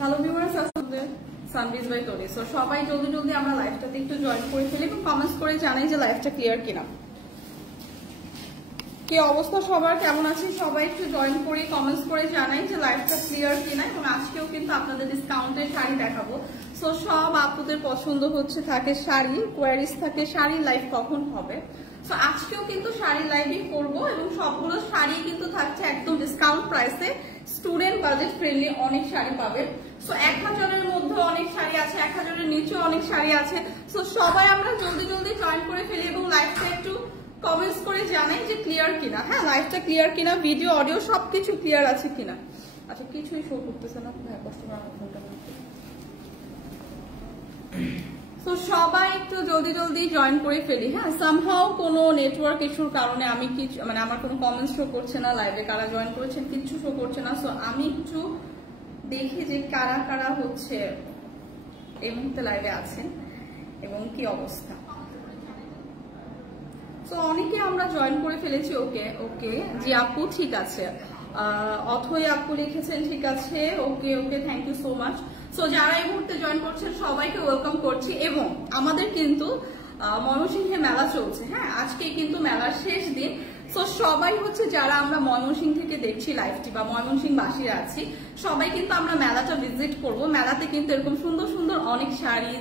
Hello viewers, আসলে সানবিজ by তরি। So সবাই জলদি জলদি আমরা লাইভটাতে একটু জয়েন করে ফেলি এবং কমেন্টস করে জানাই যে লাইভটা ক্লিয়ার কিনা, কি অবস্থা সবার, কেমন আছে সবাই একটু জয়েন করে কমেন্টস করে জানাই যে লাইভটা ক্লিয়ার কিনা। এবং আজকেও কিন্তু আপনাদের ডিসকাউন্টের শাড়ি দেখাবো। সো সব আপুদের পছন্দ হচ্ছে থাকে শাড়ি, কোয়ারিজ থাকে শাড়ি, লাইভ কখন হবে। সো আজকেও কিন্তু শাড়ি লাইভই করবো এবং সবগুলো শাড়ি কিন্তু থাকছে একদম ডিসকাউন্ট প্রাইসে, স্টুডেন্ট বাজেট ফ্রেন্ডলি অনেক শাড়ি পাবেন। সো 1000-এর মধ্যে অনেক শাড়ি আছে, 1000-এর নিচে অনেক শাড়ি আছে। সো সবাই আমরা জলদি জলদি জয়েন করে ফেলি এবং লাইভটা একটু কমেন্টস করে জানাই যে ক্লিয়ার কিনা। হ্যাঁ, লাইভটা ক্লিয়ার কিনা, ভিডিও অডিও সবকিছু ক্লিয়ার আছে কিনা। আচ্ছা, কিছুই শো করতেছে না, হ্যাঁ কষ্ট করে আমার ফোনটা। তো সবাই একটু জলদি জলদি জয়েন করে ফেলি। হ্যাঁ, সামহাও কোনো নেটওয়ার্ক ইস্যুর কারণে আমি কিছু আমার কোনো কমেন্টস শো করছে না, লাইভে কারা জয়েন করেছেন কিছু শো করছে না। সো আমি একটু দেখি যে কারা কারা হচ্ছে এই মুহূর্তে লাইভে আছেন এবং কি অবস্থা। তো অনেকে আমরা জয়েন করে ফেলেছি। ওকে ওকে, জি আপু ঠিক আছে, অথই আপু লিখেছেন ঠিক আছে, okay okay, thank you so much. So যারা এই মুহূর্তে জয়েন করছেন সবাইকে ওয়েলকাম করছি। এবং আমাদের কিন্তু ময়মনসিংহে মেলা চলছে। হ্যাঁ, আজকে কিন্তু মেলার শেষ দিন। সো সবাই হচ্ছে যারা আমরা ময়মনসিংহ থেকে দেখছি লাইভটি বা ময়মনসিংহবাসীরা আছি, সবাই কিন্তু আমরা মেলাটা ভিজিট করব। মেলাতে কিন্তু এরকম সুন্দর সুন্দর অনেক শাড়ি,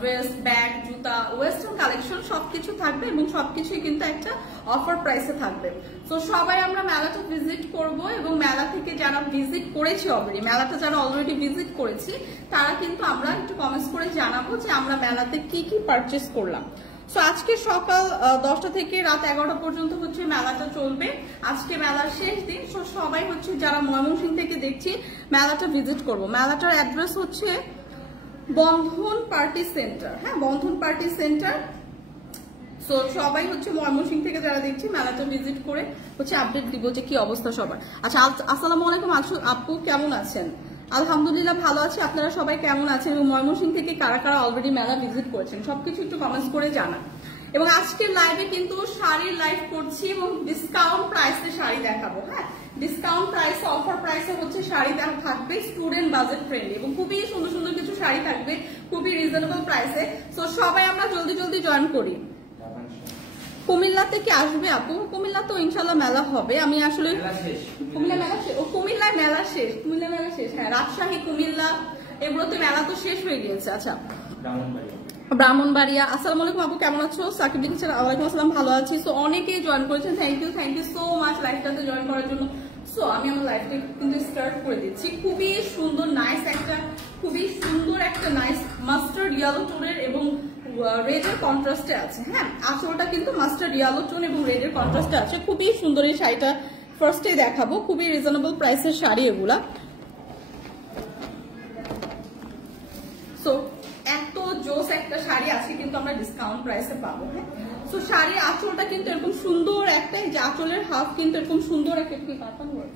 ড্রেস, ব্যাগ, জুতা, ওয়েস্টার্ন কালেকশন সবকিছু থাকবে এবং সবকিছুই কিন্তু একটা অফার প্রাইসে থাকবে। তো সবাই আমরা মেলাটা ভিজিট করব এবং মেলা থেকে যারা ভিজিট করেছি অলরেডি, মেলাটা যারা অলরেডি ভিজিট করেছি তারা কিন্তু আমরা একটু কমেন্টস করে জানাবো যে আমরা মেলাতে কি কি পারচেস করলাম। সো আজকে সকাল 10টা থেকে রাত 11টা পর্যন্ত হচ্ছে মেলাটা চলবে। আজকে মেলার শেষ দিন। সো সবাই হচ্ছে যারা ময়মনসিংহ থেকে দেখছি মেলাটা ভিজিট করব। মেলাটার অ্যাড্রেস হচ্ছে বন্ধন পার্টি সেন্টার। হ্যাঁ, বন্ধন পার্টি সেন্টার। সো সবাই হচ্ছে ময়মনসিংহ থেকে যারা দেখছি মেলাটা ভিজিট করে হচ্ছে আপডেট দিব যে কি অবস্থা সবার। আচ্ছা, আসসালামু আলাইকুম আপু, কেমন আছেন? আলহামদুলিল্লাহ ভালো আছি। আপনারা সবাই কেমন আছেন এবং ময়মনসিংহ থেকে কারা কারা অলরেডি মেলা ভিজিট করেছেন সবকিছু একটু কমেন্টস করে জানান। এবং আজকের লাইভে কিন্তু শাড়ির লাইভ করছি এবং ডিসকাউন্ট প্রাইসে শাড়ি দেখাবো। হ্যাঁ, ডিসকাউন্ট প্রাইসে, অফার প্রাইসে হচ্ছে শাড়ি থাকবে, স্টুডেন্ট বাজেট ফ্রেন্ডলি এবং খুবই সুন্দর সুন্দর কিছু শাড়ি থাকবে খুবই রিজনেবল প্রাইসে। সো সবাই আমরা জলদি জলদি জয়েন করি। কুমিল্লা থেকে আসবে আপু? কুমিল্লা তো ইনশাল্লাহ মেলা হবে। আমি আসলে কুমিল্লা মেলা শেষ, ও কুমিল্লায় মেলা শেষ, কুমিল্লা মেলা শেষ। হ্যাঁ, রাজশাহী, কুমিল্লা এগুলোতে মেলা তো শেষ হয়ে গিয়েছে। আচ্ছা, ব্রাহ্মণবাড়িয়া। আসসালামু আলাইকুম আপু, কেমন আছো? সাকিব লিখেছেন ওয়ালাইকুম আসসালাম, ভালো আছি। সো অনেকেই জয়েন করেছেন, থ্যাংক ইউ সো মাচ লাইভটাতে জয়েন করার জন্য। সো আমি আমার লাইভটা কিন্তু স্টার্ট করে দিচ্ছি। খুবই সুন্দর নাইস একটা নাইস মাস্টার্ড ইয়েলো টোনের এবং রেডের কন্ট্রাস্টে আছে। হ্যাঁ, আসলটা কিন্তু মাস্টার্ড ইয়েলো টোন এবং রেডের কন্ট্রাস্টে আছে। খুবই সুন্দর এই শাড়িটা ফার্স্টে দেখাবো। খুবই রিজনেবল প্রাইসের শাড়ি এগুলা। সো এত জোস একটা শাড়ি আছে কিন্তু আমরা ডিসকাউন্ট প্রাইসে পাবো। হ্যাঁ, সো শাড়ির আঁচলটা কিন্তু এরকম সুন্দর একটা, যে আঁচলের হাফ কিন্তু এরকম সুন্দর একটা কাতান ওয়ার্ক,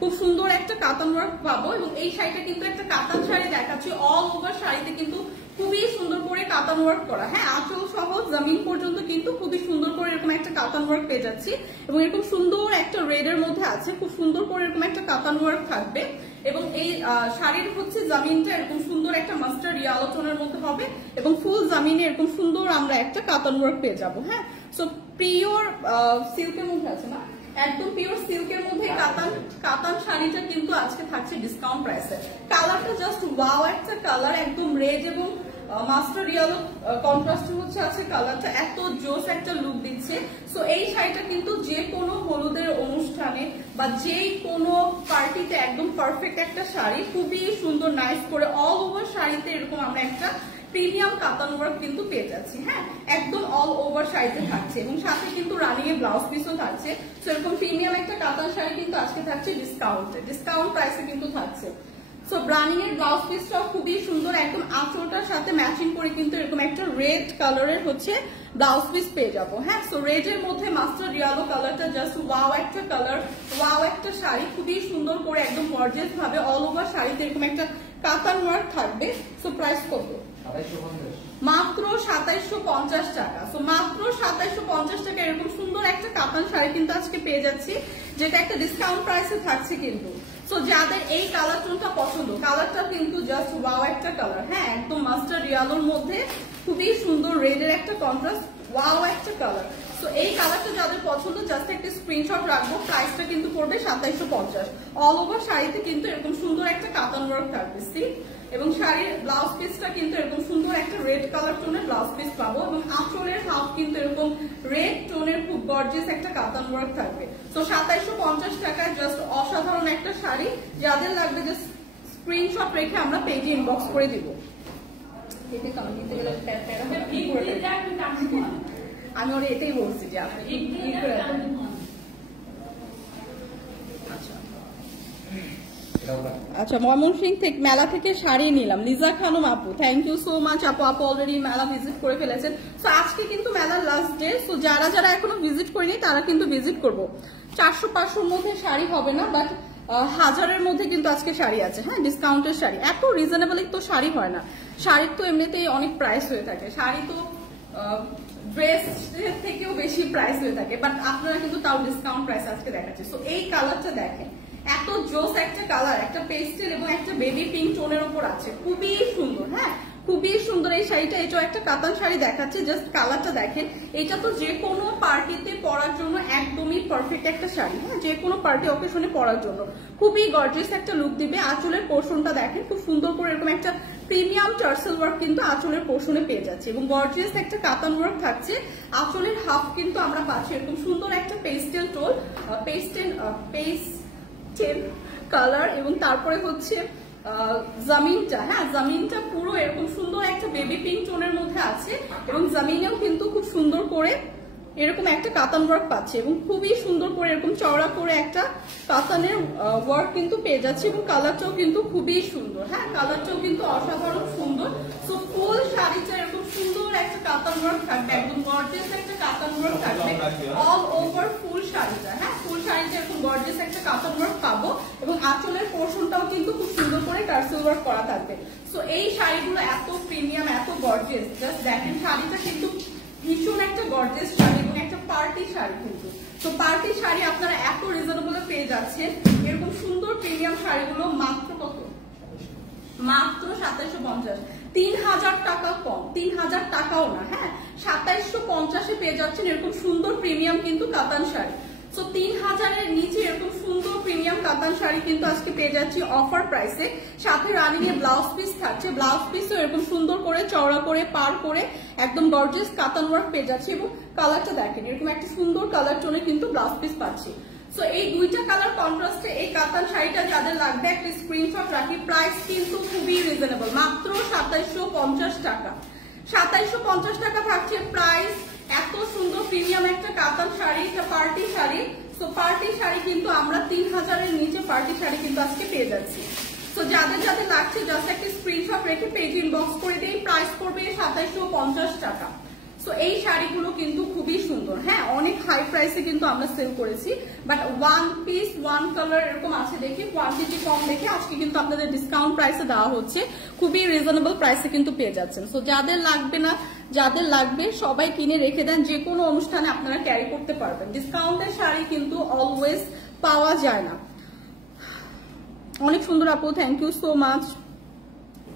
খুব সুন্দর একটা কাতান ওয়ার্ক পাবো। এবং এই শাড়িটা কিন্তু একটা কাতান শাড়ি দেখাচ্ছি। অল ওভার শাড়িতে কিন্তু খুবই সুন্দর করে কাতান ওয়ার্ক করা। হ্যাঁ, আঁচল সহ জমিন পর্যন্ত কিন্তু খুবই সুন্দর করে এরকম একটা কাতান ওয়ার্ক পেয়ে যাচ্ছি এবং এরকম সুন্দর একটা রেডের মধ্যে আছে, খুব সুন্দর করে এরকম একটা কাতান ওয়ার্ক থাকবে। এবং এই শাড়ির হচ্ছে জামিনটা এরকম সুন্দর একটা মাস্টার্ড ইয়েলো টোনের মধ্যে হবে এবং ফুল জামিনে এরকম সুন্দর আমরা একটা কাতান ওয়ার্ক পেয়ে যাবো। হ্যাঁ, সো পিওর সিল্কের মধ্যে আছে না, একদম পিওর সিল্কের মধ্যে কাতান শাড়িটা কিন্তু আজকে থাকছে ডিসকাউন্ট প্রাইসে। কালারটা জাস্ট ওয়াও একটা কালার, একদম রেড এবং মাস্টার্ড ইয়েলো কন্ট্রাস্ট হচ্ছে আছে কালারটা, এত জোস একটা লুক দিচ্ছে। সো এই শাড়িটা কিন্তু যে কোনো হলুদের অনুষ্ঠানে বা যে কোনো পার্টিতে একদম পারফেক্ট একটা শাড়ি, খুবই সুন্দর নাইস করে অল ওভার শাড়িতে এরকম আমরা একটা প্রিমিয়াম কাতান ওয়ার্ক কিন্তু পেয়ে যাচ্ছি। হ্যাঁ, একদম অল ওভার শাড়িতে থাকছে এবং সাথে কিন্তু রানিং এর ব্লাউজ পিসও থাকছে। সো এরকম প্রিমিয়াম একটা কাতান শাড়ি কিন্তু আজকে থাকছে ডিসকাউন্ট প্রাইসে কিন্তু থাকছে। সো রানিং এর ব্লাউজ পিসটাও খুবই সুন্দর, একদম আঁচলটার সাথে ম্যাচিং করে কিন্তু এরকম একটা রেড কালারের হচ্ছে ব্লাউজ পিস পেয়ে যাবো। হ্যাঁ, সো রেড এর মধ্যে মাস্টার্ড ইয়েলো কালারটা জাস্ট ওয়াও একটা কালার, ওয়াও একটা শাড়ি, খুবই সুন্দর করে একদম গর্জিয়াস ভাবে অল ওভার শাড়িতে এরকম একটা কাতান ওয়ার্ক থাকবে। সো প্রাইস কত? মাত্র 2750 টাকা। সো মাত্র 2750 টাকা এরকম সুন্দর একটা কাতান শাড়ি কিন্তু আজকে পেয়ে যাচ্ছি, যেটা একটা ডিসকাউন্ট প্রাইসে থাকছে কিন্তু। সো যাদের এই কালার টোনটা পছন্দ, কালারটা কিন্তু জাস্ট ওয়াও একটা কালার, হ্যাঁ একদম মাস্টার্ড ইয়েলোর মধ্যে খুবই সুন্দর রেডের একটা কন্ট্রাস্ট, ওয়াও একটা কালার। তো এই কালারটা যাদের পছন্দ জাস্ট একটা স্ক্রিনশট রাখবো। প্রাইসটা কিন্তু পড়বে 2750। অল ওভার শাড়িতে কিন্তু এরকম সুন্দর একটা কাতান ওয়ার্ক থাকবে সি, এবং শাড়ির ব্লাউজ পিসটা কিন্তু এরকম সুন্দর একটা রেড কালার টোনের ব্লাউজ পিস পাবো, এবং আঁচলের হাফ কিন্তু এরকম রেড টোনের খুব গর্জিয়াস একটা কাতান ওয়ার্ক থাকবে। তো 2750 টাকায় জাস্ট অসাধারণ একটা শাড়ি। যাদের লাগবে জাস্ট স্ক্রিনশট রেখে আমরা পেজে ইনবক্স করে দিব। আমি ওরা এটাই বলছি যে আপনি আচ্ছা ময়মনসিংহ থেকে মেলা থেকে শাড়ি নিলাম। লিজা খানম আপু, থ্যাংক ইউ সো মাচ আপু। আপু অলরেডি মেলা ভিজিট করে ফেলেছেন। তো আজকে কিন্তু মেলার লাস্ট ডে, তো যারা যারা এখনো ভিজিট করেনি তারা কিন্তু ভিজিট করবো। 400-500-র মধ্যে শাড়ি হবে না, বাট 1000-এর মধ্যে কিন্তু আজকে শাড়ি আছে, হ্যাঁ ডিসকাউন্টের শাড়ি। এত রিজনেবল তো শাড়ি হয় না, শাড়ির তো এমনিতেই অনেক প্রাইস হয়ে থাকে, শাড়ি তো ড্রেস থেকেও বেশি প্রাইস হয়ে থাকে, বাট আপনারা কিন্তু তাও ডিসকাউন্ট প্রাইস আজকে দেখাচ্ছে। সো এই কালারটা দেখেন, এত জোস একটা কালার, একটা পেস্টেল এবং একটা বেবি পিঙ্ক টোনের উপর আছে, খুবই সুন্দর, হ্যাঁ খুবই সুন্দর এই শাড়িটা। এটাও একটা কাতান শাড়ি দেখাচ্ছে, জাস্ট কালারটা দেখেন। এটা তো যে কোনো পার্টিতে পরার জন্য একদমই পারফেক্ট একটা শাড়ি, হ্যাঁ যে কোনো পার্টি অকেশনে পরার জন্য খুবই গর্জিয়াস একটা লুক দিবে। আঁচলের পোর্শনটা দেখেন, খুব সুন্দর করে এরকম একটা প্রিমিয়াম টার্সেল ওয়ার্ক কিন্তু আঁচলের পোর্শনে পেয়ে যাচ্ছে, এবং গর্জিয়াস একটা কাতান ওয়ার্ক থাকছে। আঁচলের হাফ কিন্তু আমরা পাচ্ছি এরকম সুন্দর একটা পেস্টেল টোন, পেস্টেল কালার, এবং তারপরে হচ্ছে জামিনটা, হ্যাঁ জামিনটা পুরো এরকম সুন্দর একটা বেবি পিঙ্ক টোনের মধ্যে আছে, এবং জামিনেও কিন্তু খুব সুন্দর করে এরকম একটা কাতান ওয়ার্ক পাচ্ছে, এবং খুবই সুন্দর করে এরকম চওড়া করে একটা কাতানের ওয়ার্ক কিন্তু পেয়ে যাচ্ছে, এবং কালারটাও কিন্তু খুবই সুন্দর, হ্যাঁ কালারটাও কিন্তু অসাধারণ সুন্দর। সো ফুল শাড়িটা এরকম সুন্দর একটা কাতান ওয়ার্ক থাকবে, একদম গর্জিয়াস একটা কাতান ওয়ার্ক থাকবে অল ওভার ফুল শাড়িটা, হ্যাঁ ফুল শাড়িটা এরকম গর্জিয়াস একটা কাতান ওয়ার্ক পাবো, এবং আঁচলের পোর্শনটাও কিন্তু খুব সুন্দর করে টার্সেল ওয়ার্ক করা থাকবে। সো এই শাড়িগুলো এত প্রিমিয়াম, এত গর্জিয়াস, জাস্ট দেখেন শাড়িটা কিন্তু ভীষণ একটা গর্জিয়াস শাড়ি এবং একটা পার্টি শাড়ি কিন্তু। তো পার্টি শাড়ি আপনারা এত রিজনেবল পেয়ে যাচ্ছেন, এরকম সুন্দর প্রিমিয়াম শাড়িগুলো মাত্র কত, মাত্র 2750। 3000 টাকা কম, 3000 টাকাও না, হ্যাঁ 2750-এ পেয়ে যাচ্ছেন এরকম সুন্দর প্রিমিয়াম কিন্তু কাতান শাড়ি। সো 3000-এর নিচে এরকম সুন্দর প্রিমিয়াম কাতান শাড়ি কিন্তু আজকে পেয়ে যাচ্ছি অফার প্রাইসে। সাথে রানিং এর ব্লাউজ পিস থাকছে, ব্লাউজ পিসও এরকম সুন্দর করে চওড়া করে পার করে একদম গর্জিয়াস কাতান ওয়ার্ক পেয়ে যাচ্ছি, এবং কালারটা দেখেন এরকম একটা সুন্দর কালার টোনে কিন্তু ব্লাউজ পিস পাচ্ছি। সো এই দুইটা কালার কন্ট্রাস্টে এই কাতান শাড়িটা যাদের লাগবে একটা স্ক্রিনশট রাখি। প্রাইস কিন্তু খুবই রিজনেবল, মাত্র 2750 টাকা। 2750 টাকা থাকছে প্রাইস। এত সুন্দর প্রিমিয়াম একটা কাতান শাড়ি, এটা party sari. So party sari কিন্তু আমরা 3000-এর নিচে পার্টি শাড়ি কিন্তু আজকে পেয়ে যাচ্ছি। সো যাদের যাদের লাগছে জাস্ট একটা স্ক্রিনশট রেখে পেজ ইনবক্স করে দিই। প্রাইস পড়বে 2750 টাকা। সো এই শাড়িগুলো কিন্তু খুবই সুন্দর, হ্যাঁ অনেক হাই প্রাইসে কিন্তু আমরা সেল করেছি, but one piece one colour এরকম আছে দেখে কোয়ান্টিটি কম দেখে আজকে কিন্তু আপনাদের ডিসকাউন্ট প্রাইসে দেওয়া হচ্ছে, খুবই রিজনেবল প্রাইসে কিন্তু পেয়ে যাচ্ছেন। সো যাদের লাগবে না, যাদের লাগবে সবাই কিনে রেখে দেন, যে কোনো অনুষ্ঠানে আপনারা ক্যারি করতে পারবেন। ডিসকাউন্টের শাড়ি কিন্তু অলওয়েজ পাওয়া যায় না। অনেক সুন্দর আপু, থ্যাংক ইউ সো মাচ।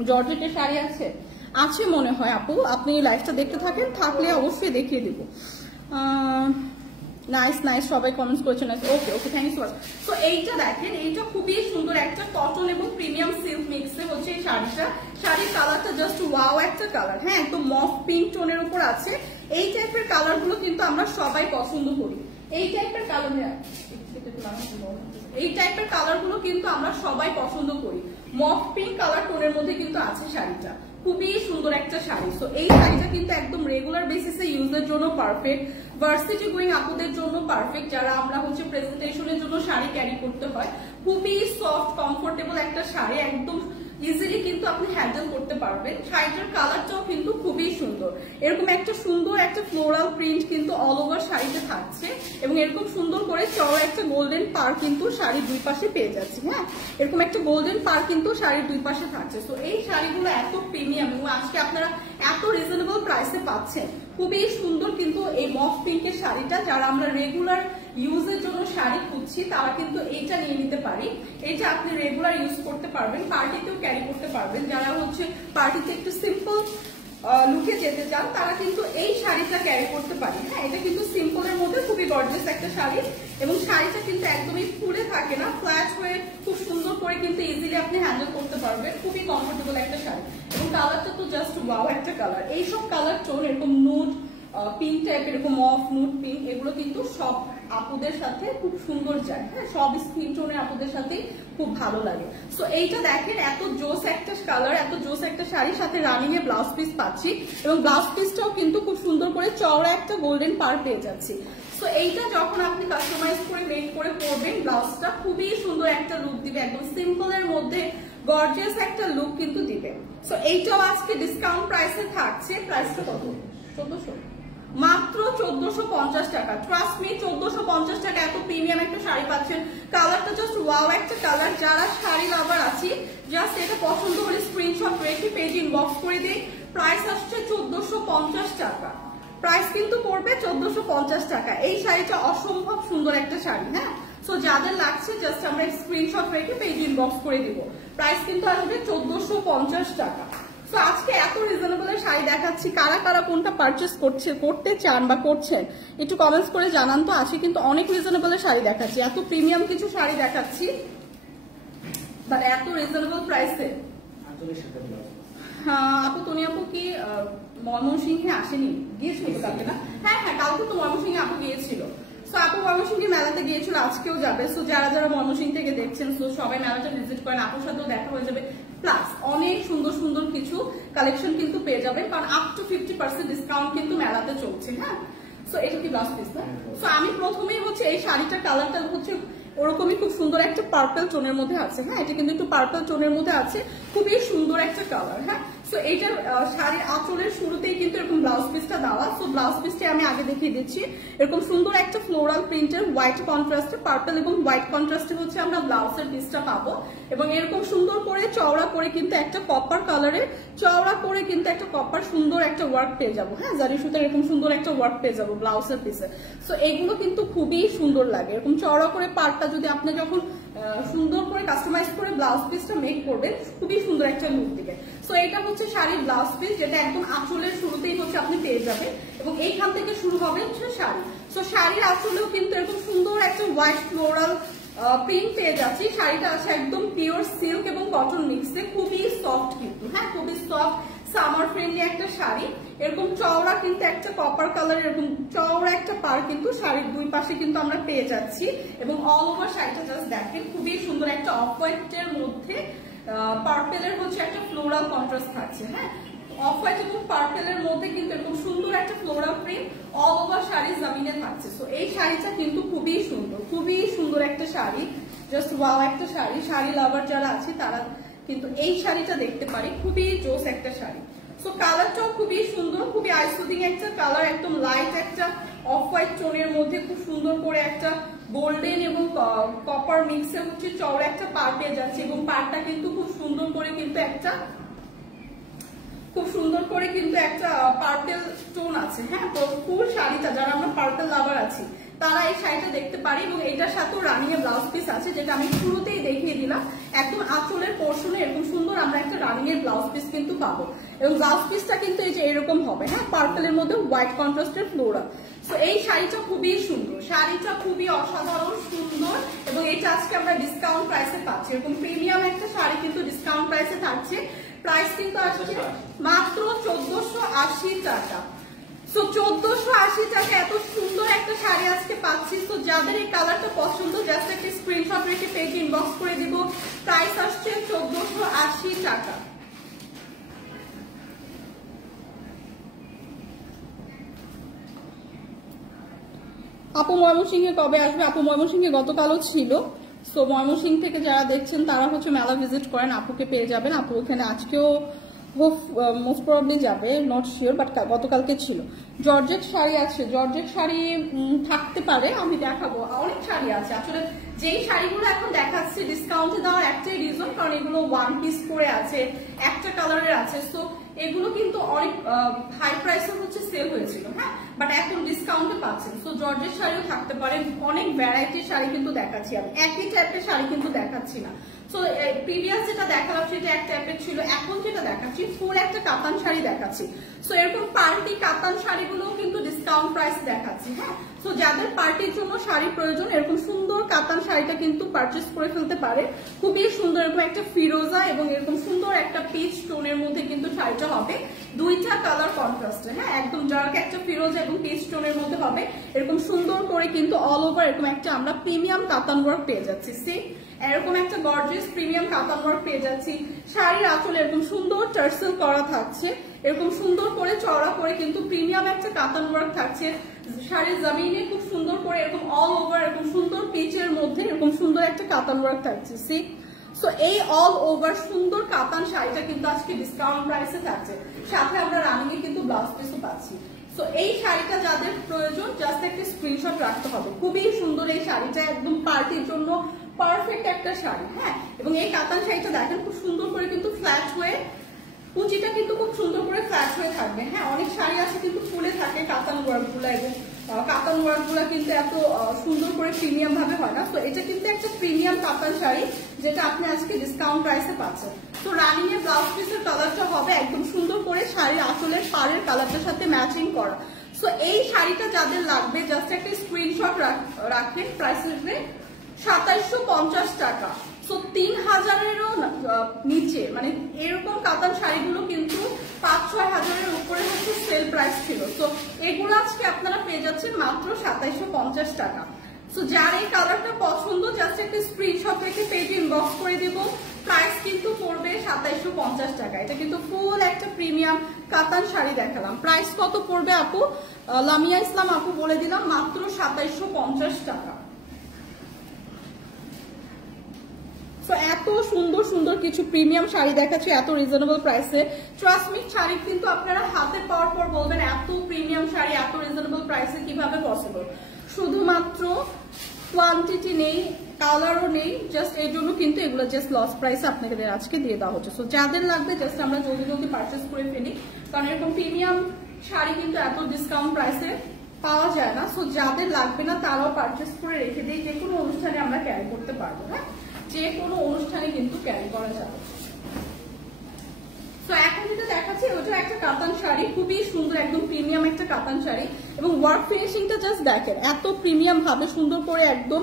জর্জেটের শাড়ি আছে আছে মনে হয় আপু, আপনি লাইভটা দেখতে থাকেন, থাকলে অবশ্যই দেখিয়ে দিব। নাইস নাইস, সবাই কমেন্টস করেছেন। ওকে okay, thank you so much. তো এইটা দেখেন, এইটা খুবই সুন্দর একটা কটন এবং প্রিমিয়াম সিল্ক মিক্সে হচ্ছে এই শাড়িটা। শাড়ির কালারটা জাস্ট ওয়াও একটা কালার, হ্যাঁ একদম মফ পিঙ্ক টোনের উপর আছে। এই টাইপের কালার গুলো কিন্তু আমরা সবাই পছন্দ করি, এই টাইপের কালার, এই টাইপের কালার গুলো কিন্তু আমরা সবাই পছন্দ করি। মফ পিঙ্ক কালার টোনের মধ্যে কিন্তু আছে শাড়িটা, খুবই সুন্দর একটা শাড়ি। সো এই শাড়িটা কিন্তু একদম রেগুলার বেসিসে ইউজের জন্য পারফেক্ট, ভার্সিটি গোয়িং আপুদের জন্য পারফেক্ট, যারা আমরা হচ্ছে প্রেজেন্টেশনের জন্য শাড়ি ক্যারি করতে হয়। খুবই সফট কমফোর্টেবল একটা শাড়ি, একদম ইজিলি কিন্তু আপনি হ্যান্ডেল করতে পারবেন। শাড়িটার কালারটাও কিন্তু খুবই সুন্দর, এরকম একটা সুন্দর একটা ফ্লোরাল প্রিন্ট কিন্তু অল ওভার শাড়িতে থাকছে, এবং এরকম সুন্দর করে চওড়া একটা গোল্ডেন পার কিন্তু শাড়ির দুই পাশে পেয়ে যাচ্ছি, হ্যাঁ এরকম একটা গোল্ডেন পার কিন্তু শাড়ির দুই পাশে থাকছে। তো এই শাড়িগুলো এত প্রিমিয়াম এবং আজকে আপনারা এত রিজনেবল প্রাইসে পাচ্ছেন, খুবই সুন্দর কিন্তু এই মফ পিঙ্কের শাড়িটা, যারা আমরা রেগুলার ইউজের জন্য শাড়ি খুঁজছি তারা কিন্তু এইটা নিয়ে নিতে পারি। এইটা আপনি রেগুলার ইউজ করতে পারবেন, পার্টিতেও ক্যারি করতে পারবেন। যারা হচ্ছে পার্টিতে একটু সিম্পল লুকে যেতে চান তারা কিন্তু এই শাড়িটা ক্যারি করতে পারি। হ্যাঁ, এটা কিন্তু সিম্পলের মধ্যে খুবই গর্জিয়াস একটা শাড়ি এবং শাড়িটা কিন্তু একদমই ফুলে থাকে না, ফ্ল্যাট হয়ে খুব সুন্দর করে কিন্তু ইজিলি আপনি হ্যান্ডেল করতে পারবেন। খুবই কমফোর্টেবল একটা শাড়ি এবং কালারটা তো জাস্ট ওয়াও একটা কালার। এইসব কালার টোন এরকম নুড পিঙ্ক টাইপ, এরকম অফ নুড পিঙ্ক, এগুলো কিন্তু সব আপুদের সাথে খুব সুন্দর যায়। হ্যাঁ, সব স্কিন টোনের আপুদের সাথে খুব ভালো লাগে। সো এইটা দেখেন, এত জোস একটা কালার, এত জোস একটা শাড়ির সাথে রানিং এ ব্লাউজ পিস পাচ্ছি এবং ব্লাউজ পিসটাও কিন্তু খুব সুন্দর করে চওড়া একটা গোল্ডেন পার পেয়ে যাচ্ছি। সো এইটা যখন আপনি কাস্টমাইজ করে মেক করে পরবেন, ব্লাউজটা খুবই সুন্দর একটা লুক দিবে, একদম সিম্পলের মধ্যে গর্জিয়াস একটা লুক কিন্তু দিবে। সো এইটাও আজকে ডিসকাউন্ট প্রাইসে থাকছে। প্রাইসটা কত? 1400, মাত্র 1450 টাকা। ট্রাস্ট মি, 1450 টাকা এত প্রিমিয়াম একটা শাড়ি পাচ্ছেন। কালারটা জাস্ট ওয়াও একটা কালার। যারা শাড়ি লাভার আছি, জাস্ট এটা পছন্দ হলে স্ক্রিনশট রেখে পেজ ইনবক্স করে দিই। প্রাইস আসছে 1450 টাকা। প্রাইস কিন্তু পড়বে 1450 টাকা। এই শাড়িটা অসম্ভব সুন্দর একটা শাড়ি। হ্যাঁ, সো যাদের লাগছে জাস্ট আমরা স্ক্রিনশট রেখে পেজ ইনবক্স করে দিব। প্রাইস কিন্তু আসবে 1450 টাকা। তো আজকে এত রিজনেবল শাড়ি দেখাচ্ছি, কারা কারা কোনটা পারচেস করতে চান বা করছেন একটু কমেন্টস করে জানান তো। আজকে কিন্তু অনেক রিজনেবল শাড়ি দেখাচ্ছি, এত প্রিমিয়াম কিছু শাড়ি দেখাচ্ছি বাট এত রিজনেবল প্রাইসে। আপু তনি আপু কি ময়মনসিংহে আসেনি? গিয়েছিল তো কালকে না? হ্যাঁ হ্যাঁ, কালকে তো ময়মনসিংহে আপু গিয়েছিল। সো আপু ময়মনসিংহে মেলাতে গিয়েছিল, আজকেও যাবে। সো যারা যারা ময়মনসিংহ থেকে দেখছেন, সো সবাই মেলাটা ভিজিট করেন, আপুর সাথেও দেখা হয়ে যাবে। প্লাস অনেক সুন্দর সুন্দর কিছু কালেকশন কিন্তু পেয়ে যাবেন, কারণ আপ টু 50% ডিসকাউন্ট কিন্তু মেলাতে চলছে। হ্যাঁ, সো এটা কি ব্লাউজ পিস না? সো আমি প্রথমেই হচ্ছে এই শাড়িটার কালারটা হচ্ছে ওরকমই খুব সুন্দর একটা পার্পল টোনের মধ্যে আছে। হ্যাঁ, এটা কিন্তু একটু পার্পল টোনের মধ্যে আছে, খুবই সুন্দর একটা কালার। হ্যাঁ, সো এইটার শাড়ির আঁচলের শুরুতেই কিন্তু এরকম ব্লাউজ পিসটা দেওয়া। সো ব্লাউজ পিসটা আমি আগে দেখিয়ে দিচ্ছি। এরকম সুন্দর একটা ফ্লোরাল প্রিন্টের হোয়াইট কন্ট্রাস্টে, পার্পল এবং হোয়াইট কন্ট্রাস্টে হচ্ছে আমরা ব্লাউজের পিসটা পাবো এবং এরকম সুন্দর করে চওড়া করে কিন্তু একটা কপার কালারের চওড়া করে কিন্তু একটা কপার সুন্দর একটা ওয়ার্ক পেয়ে যাবো। হ্যাঁ, জারি সুতার এরকম সুন্দর একটা ওয়ার্ক পেয়ে যাবো ব্লাউজের পিসে। সো এগুলো কিন্তু খুবই সুন্দর লাগে। এরকম চওড়া করে পার্টটা যদি আপনি যখন সুন্দর করে কাস্টমাইজ করে ব্লাউজ পিসটা মেক করবেন, খুবই সুন্দর একটা লুক দিবে। সো এটা হচ্ছে শাড়ির ব্লাউজ পিস, যেটা একদম আঁচলের শুরুতেই হচ্ছে আপনি পেয়ে যাবেন এবং এইখান থেকে শুরু হবে হচ্ছে শাড়ি। সো শাড়ির আঁচলেও কিন্তু এরকম সুন্দর একটা হোয়াইট ফ্লোরাল প্রিন্ট পেয়ে যাচ্ছি। শাড়িটা আছে একদম পিওর সিল্ক এবং কটন মিক্সে, খুবই সফট কিন্তু। হ্যাঁ, খুবই সফট, সামার ফ্রেন্ডলি একটা শাড়ি। এরকম চওড়া কিন্তু একটা কপার কালার, এরকম চওড়া একটা পার কিন্তু শাড়ির দুই পাশে কিন্তু আমরা পেয়ে যাচ্ছি এবং অল ওভার শাড়িটা জাস্ট দেখেন, খুবই সুন্দর একটা অফ হোয়াইটের মধ্যে পার্পেলের হচ্ছে একটা ফ্লোরাল কন্ট্রাস্ট থাকছে। হ্যাঁ, অফ হোয়াইট এবং পার্পেলের মধ্যে কিন্তু এরকম সুন্দর একটা floral print all over sari জামিনে থাকছে। সো এই শাড়িটা কিন্তু খুবই সুন্দর, খুবই সুন্দর একটা শাড়ি, জাস্ট ওয়াও একটা শাড়ি। শাড়ি লাভার যারা আছে তারা কিন্তু এই শাড়িটা দেখতে পারে, খুবই জোস একটা শাড়ি। সো কালারটাও খুবই সুন্দর, খুবই আইসুদিং একটা কালার, একদম লাইট একটা অফ হোয়াইট টোনের মধ্যে খুব সুন্দর করে একটা গোল্ডেন এবং কপার মিক্সে হচ্ছে চওড়া একটা পার পেয়ে যাচ্ছে এবং পারটা কিন্তু খুব সুন্দর করে কিন্তু একটা পার্পেল টোন আছে। হ্যাঁ, ফুল শাড়িটা যারা আমরা পার্পেল লাভার আছি তারা এই শাড়িটা দেখতে পারি এবং এটার সাথেও রানিং এর ব্লাউজ পিস আছে, যেটা আমি শুরুতেই দেখিয়ে দিলাম। একদম আঁচলের পোর্শনে এরকম সুন্দর আমরা একটা রানিং এর ব্লাউজ পিস কিন্তু পাবো এবং ব্লাউজ পিসটা কিন্তু এই যে এরকম হবে। হ্যাঁ, পার্পেলের মধ্যে হোয়াইট কন্ট্রাস্টের ফ্লোরাল। সো এই শাড়িটা খুবই সুন্দর, শাড়িটা খুবই অসাধারণ সুন্দর এবং এটা আজকে আমরা ডিসকাউন্ট প্রাইসে পাচ্ছি। এরকম প্রিমিয়াম একটা শাড়ি কিন্তু ডিসকাউন্ট প্রাইসে থাকছে। প্রাইস কিন্তু আসছে মাত্র 1480 টাকা। সো 1480 টাকা এত সুন্দর একটা শাড়ি আজকে পাচ্ছি। তো যাদের এই কালারটা পছন্দ, জাস্ট একটা স্ক্রিনশট রেখে পেজ ইনবক্স করে দিব। প্রাইস আসছে 1480 টাকা। আপু ময়মনসিংহে কবে আসবে? আপু ময়মনসিংহে গতকালও ছিল। সো ময়মনসিংহ থেকে যারা দেখছেন তারা হচ্ছে মেলা ভিজিট করেন, আপুকে পেয়ে যাবেন। আপু ওখানে আজকেও মোস্ট প্রবাবলি যাবে, নট শিওর, বাট গতকালকে ছিল। জর্জেট শাড়ি আছে, জর্জেট শাড়ি থাকতে পারে, আমি দেখাবো। অনেক শাড়ি আছে আসলে, যেই শাড়িগুলো এখন দেখাচ্ছি ডিসকাউন্টে দেওয়ার একটাই রিজন, কারণ এগুলো ওয়ান পিস করে আছে, একটা কালারের আছে। সো এগুলো কিন্তু অনেক হাই প্রাইসে হচ্ছে সেল হয়েছিল, হ্যাঁ, বাট এখন ডিসকাউন্টে পাচ্ছেন। সো জর্জের শাড়িও থাকতে পারে, অনেক ভ্যারাইটির শাড়ি কিন্তু দেখাচ্ছি আমি, একই টাইপের শাড়ি কিন্তু দেখাচ্ছি না। সো প্রিভিয়াস যেটা দেখালাম সেটা এক টাইপের ছিল, এখন যেটা দেখাচ্ছি ফুল একটা কাতান শাড়ি দেখাচ্ছি। সো এরকম পার্টি কাতান শাড়িগুলোও কিন্তু ডিসকাউন্ট প্রাইস দেখাচ্ছি, হ্যাঁ। সো যাদের পার্টির জন্য শাড়ি প্রয়োজন এরকম সুন্দর কাতান শাড়িটা কিন্তু পারচেস করে ফেলতে পারে। খুবই সুন্দর এরকম একটা ফিরোজা এবং এরকম সুন্দর একটা পিচ টোনের মধ্যে কিন্তু শাড়িটা হবে, দুইটা কালার কন্ট্রাস্টে, হ্যাঁ, একদম ডার্ক একটা ফিরোজা এবং পিচ টোনের মধ্যে হবে। এরকম সুন্দর করে কিন্তু অল ওভার এরকম একটা আমরা প্রিমিয়াম কাতান ওয়ার্ক পেয়ে যাচ্ছি। সি এরকম একটা গর্জিয়াস প্রিমিয়াম কাতান ওয়ার্ক পেয়ে যাচ্ছি। শাড়ির আঁচলে এরকম সুন্দর টার্সেল করা থাকছে, এরকম সুন্দর করে চওড়া করে কিন্তু প্রিমিয়াম একটা কাতান ওয়ার্ক থাকছে। শাড়ির জমিনে খুব সুন্দর করে এরকম অল ওভার এরকম সুন্দর পিচের মধ্যে এরকম সুন্দর একটা কাতান ওয়ার্ক থাকছে। সি সো এই অল ওভার সুন্দর কাতান শাড়িটা কিন্তু আজকে ডিসকাউন্ট প্রাইসে থাকছে, সাথে আমরা রানিং এ কিন্তু ব্লাউজ পিসও পাচ্ছি। সো এই শাড়িটা যাদের প্রয়োজন জাস্ট একটা স্ক্রিনশট রাখতে হবে। খুবই সুন্দর এই শাড়িটা, একদম পার্টির জন্য পারফেক্ট একটা শাড়ি, হ্যাঁ। এবং এই কাতান শাড়িটা দেখেন খুব সুন্দর করে কিন্তু ফ্ল্যাট হয়ে, কুচিটা কিন্তু খুব সুন্দর করে ফ্ল্যাট হয়ে থাকবে, হ্যাঁ। অনেক শাড়ি আছে কিন্তু ফুলে থাকে কাতান ওয়ার্ক গুলা, এবং কাতান ওয়ার্ক গুলা কিন্তু এত সুন্দর করে প্রিমিয়াম ভাবে হয় না। তো এটা কিন্তু একটা প্রিমিয়াম কাতান শাড়ি যেটা আপনি আজকে ডিসকাউন্ট প্রাইসে পাচ্ছেন। তো রানিং এর ব্লাউজ পিসের কালারটা হবে একদম সুন্দর করে শাড়ির আঁচলের পাড়ের কালারটার সাথে ম্যাচিং করা। সো এই শাড়িটা যাদের লাগবে জাস্ট একটা স্ক্রিনশট রাখেন। প্রাইস আসবে 2750 টাকা। সো 3000-এরও নিচে, মানে এরকম কাতান শাড়িগুলো কিন্তু 5-6 হাজারের উপরে হচ্ছে সেল প্রাইস ছিল। তো এগুলো আজকে আপনারা পেয়ে যাচ্ছেন মাত্র 2750 টাকা। সো যার এই কালারটা পছন্দ জাস্ট একটা স্ক্রিনশট রেখে পেজে ইনবক্স করে দিব। প্রাইস কিন্তু পড়বে 2750 টাকা। এটা কিন্তু ফুল একটা প্রিমিয়াম কাতান শাড়ি দেখালাম। প্রাইস কত পড়বে আপু? লামিয়া ইসলাম আপু বলে দিলাম মাত্র 2750 টাকা। সো এত সুন্দর সুন্দর কিছু প্রিমিয়াম শাড়ি দেখাচ্ছি এত রিজনেবল প্রাইসে। ট্রাস্ট মি, শাড়ি কিন্তু আপনারা হাতে পাওয়ার পর বলবেন এত প্রিমিয়াম শাড়ি এত রিজনেবল প্রাইসে কিভাবে পসিবল। শুধুমাত্র কোয়ান্টিটি নেই, কালারও নেই, জাস্ট এই জন্য কিন্তু এগুলো জাস্ট লস প্রাইসে আপনাদের আজকে দিয়ে দেওয়া হচ্ছে। সো যাদের লাগবে জাস্ট আমরা জলদি জলদি পারচেস করে ফেলি, কারণ এরকম প্রিমিয়াম শাড়ি কিন্তু এত ডিসকাউন্ট প্রাইসে পাওয়া যায় না। সো যাদের লাগবে না তারাও পারচেস করে রেখে দিই, যে কোনো অনুষ্ঠানে আমরা ক্যারি করতে পারবো, হ্যাঁ, যে কোনো অনুষ্ঠানে কিন্তু ক্যারি করা যাবে। তো এখন যেটা দেখাচ্ছি ওটা একটা কাতান শাড়ি, খুবই সুন্দর একদম প্রিমিয়াম একটা কাতান শাড়ি, এবং ওয়ার্ক ফিনিশিংটা জাস্ট দেখেন এত প্রিমিয়াম ভাবে সুন্দর করে একদম